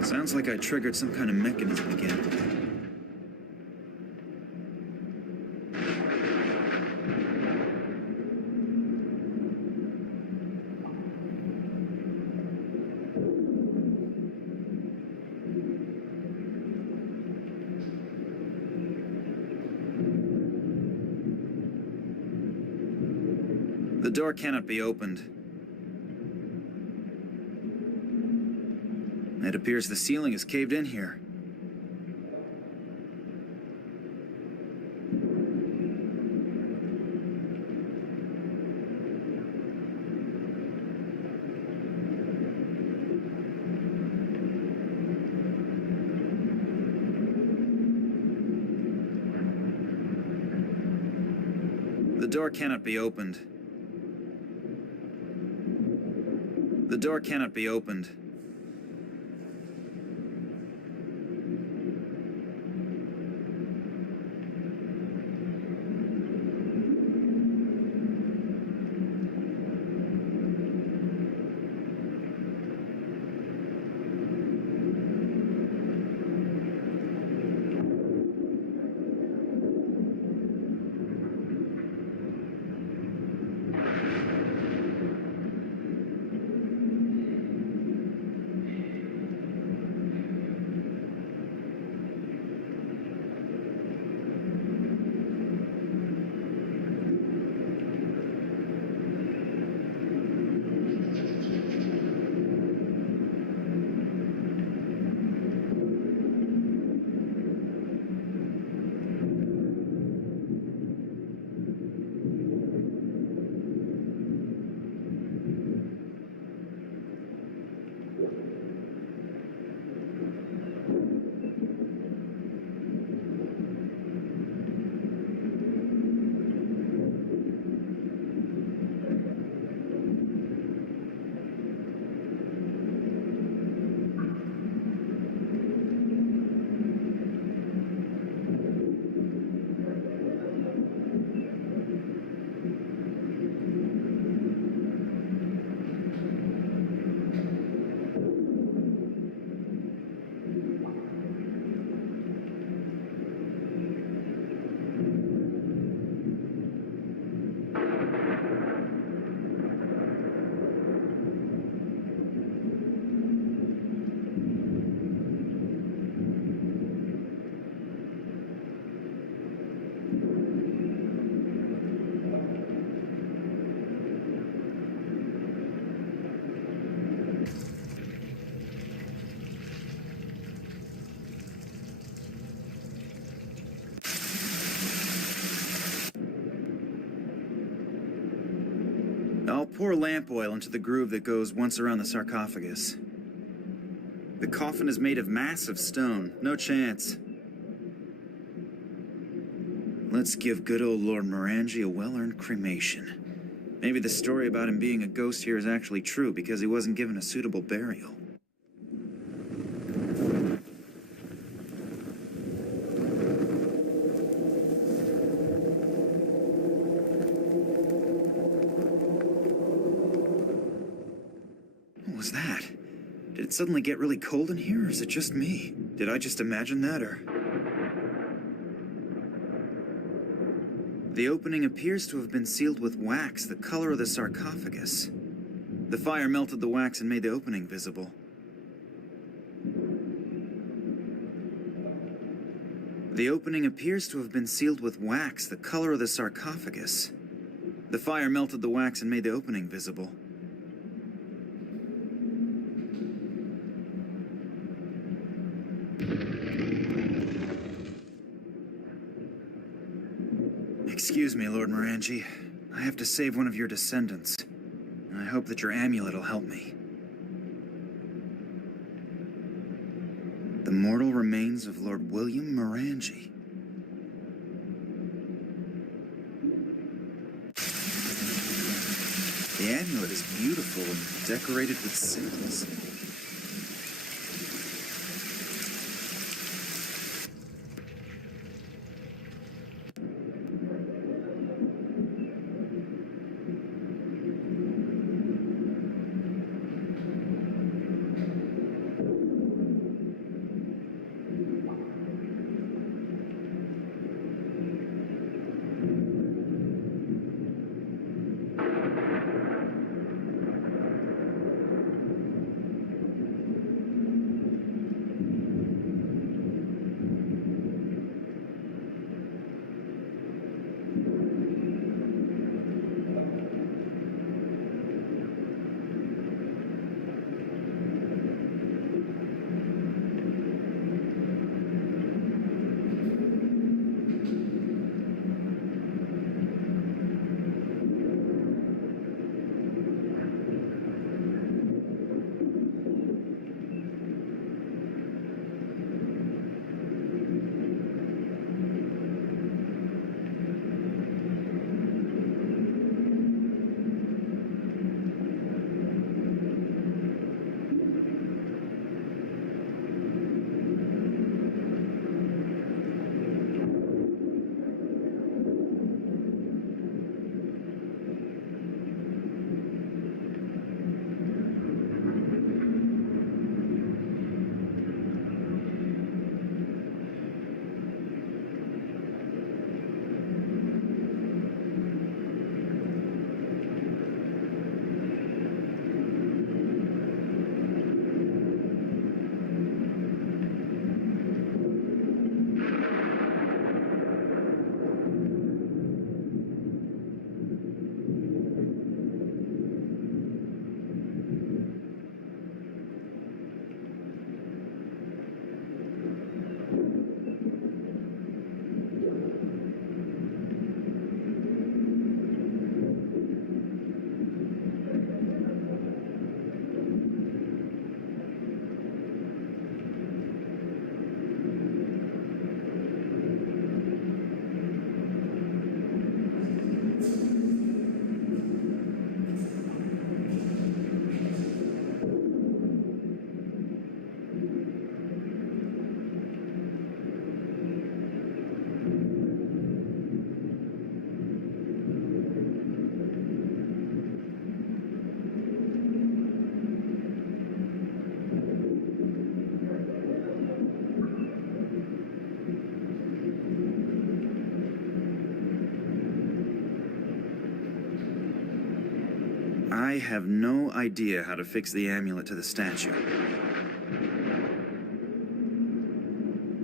Sounds like I triggered some kind of mechanism again. The door cannot be opened. It appears the ceiling is caved in here. The door cannot be opened. The door cannot be opened. I'll pour lamp oil into the groove that goes once around the sarcophagus. The coffin is made of massive stone. No chance. Let's give good old Lord Morangi a well-earned cremation. Maybe the story about him being a ghost here is actually true because he wasn't given a suitable burial. What was that? Did it suddenly get really cold in here, or is it just me? Did I just imagine that, or... The opening appears to have been sealed with wax, the color of the sarcophagus. The fire melted the wax and made the opening visible. The opening appears to have been sealed with wax, the color of the sarcophagus. The fire melted the wax and made the opening visible. Excuse me, Lord Morangi. I have to save one of your descendants. I hope that your amulet will help me. The mortal remains of Lord William Morangi. The amulet is beautiful and decorated with symbols. I have no idea how to fix the amulet to the statue.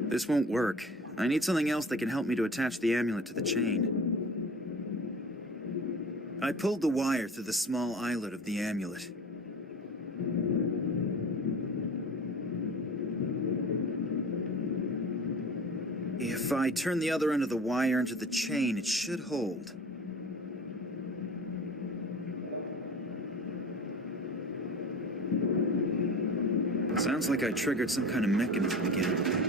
This won't work. I need something else that can help me to attach the amulet to the chain. I pulled the wire through the small eyelet of the amulet. If I turn the other end of the wire into the chain, it should hold. Sounds like I triggered some kind of mechanism again.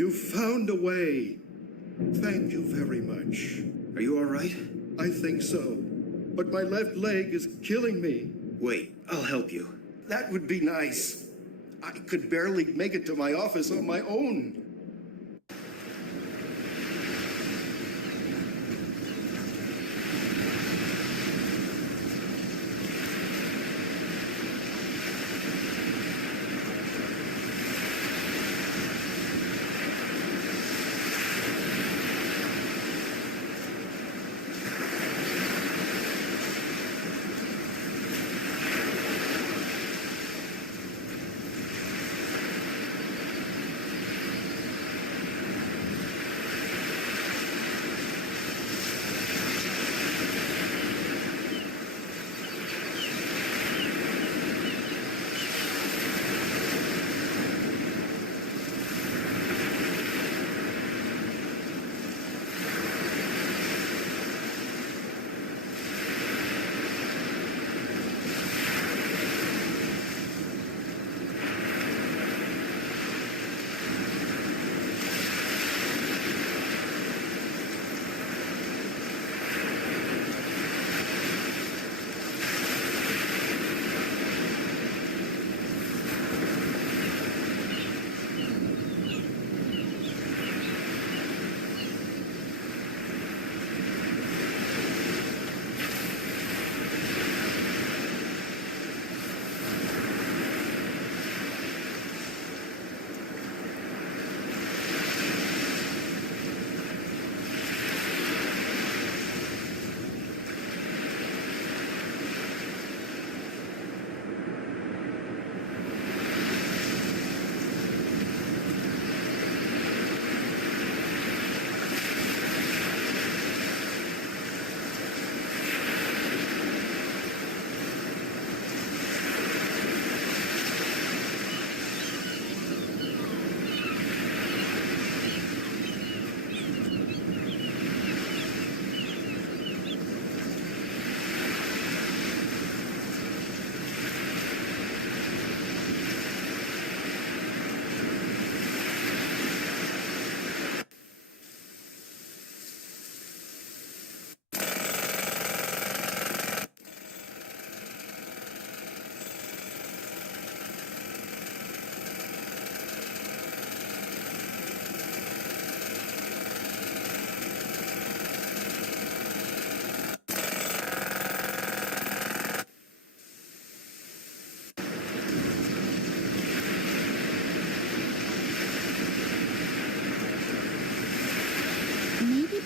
You found a way. Thank you very much. Are you all right? I think so. But my left leg is killing me. Wait, I'll help you. That would be nice. I could barely make it to my office on my own.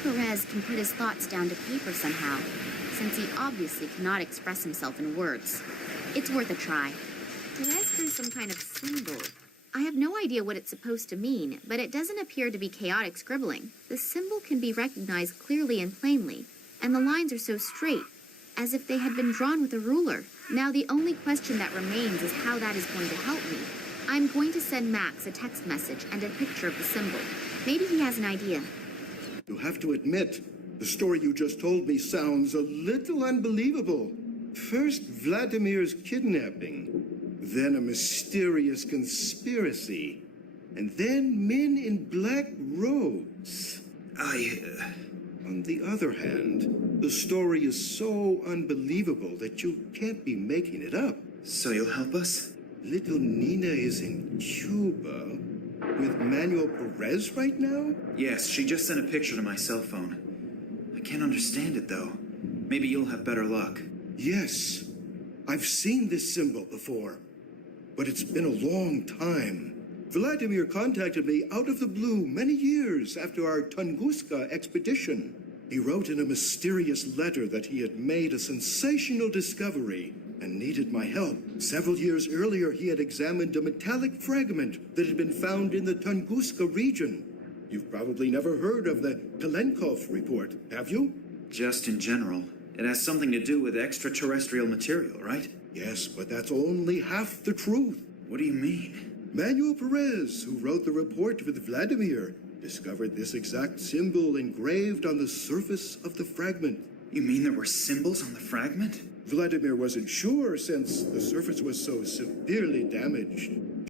Perez can put his thoughts down to paper somehow, since he obviously cannot express himself in words. It's worth a try. Perez drew some kind of symbol. I have no idea what it's supposed to mean, but it doesn't appear to be chaotic scribbling. The symbol can be recognized clearly and plainly, and the lines are so straight, as if they had been drawn with a ruler. Now the only question that remains is how that is going to help me. I'm going to send Max a text message and a picture of the symbol. Maybe he has an idea. You have to admit, the story you just told me sounds a little unbelievable. First, Vladimir's kidnapping, then a mysterious conspiracy, and then men in black robes. On the other hand, the story is so unbelievable that you can't be making it up. So you'll help us? Little Nina is in Cuba with Manuel Perez right now? Yes, she just sent a picture to my cell phone. I can't understand it, though. Maybe you'll have better luck. Yes, I've seen this symbol before, but it's been a long time. Vladimir contacted me out of the blue many years after our Tunguska expedition. He wrote in a mysterious letter that he had made a sensational discovery and needed my help. Several years earlier, he had examined a metallic fragment that had been found in the Tunguska region. You've probably never heard of the Kalenkov report, have you? Just in general. It has something to do with extraterrestrial material, right? Yes, but that's only half the truth. What do you mean? Manuel Perez, who wrote the report with Vladimir, discovered this exact symbol engraved on the surface of the fragment. You mean there were symbols on the fragment? Vladimir wasn't sure since the surface was so severely damaged.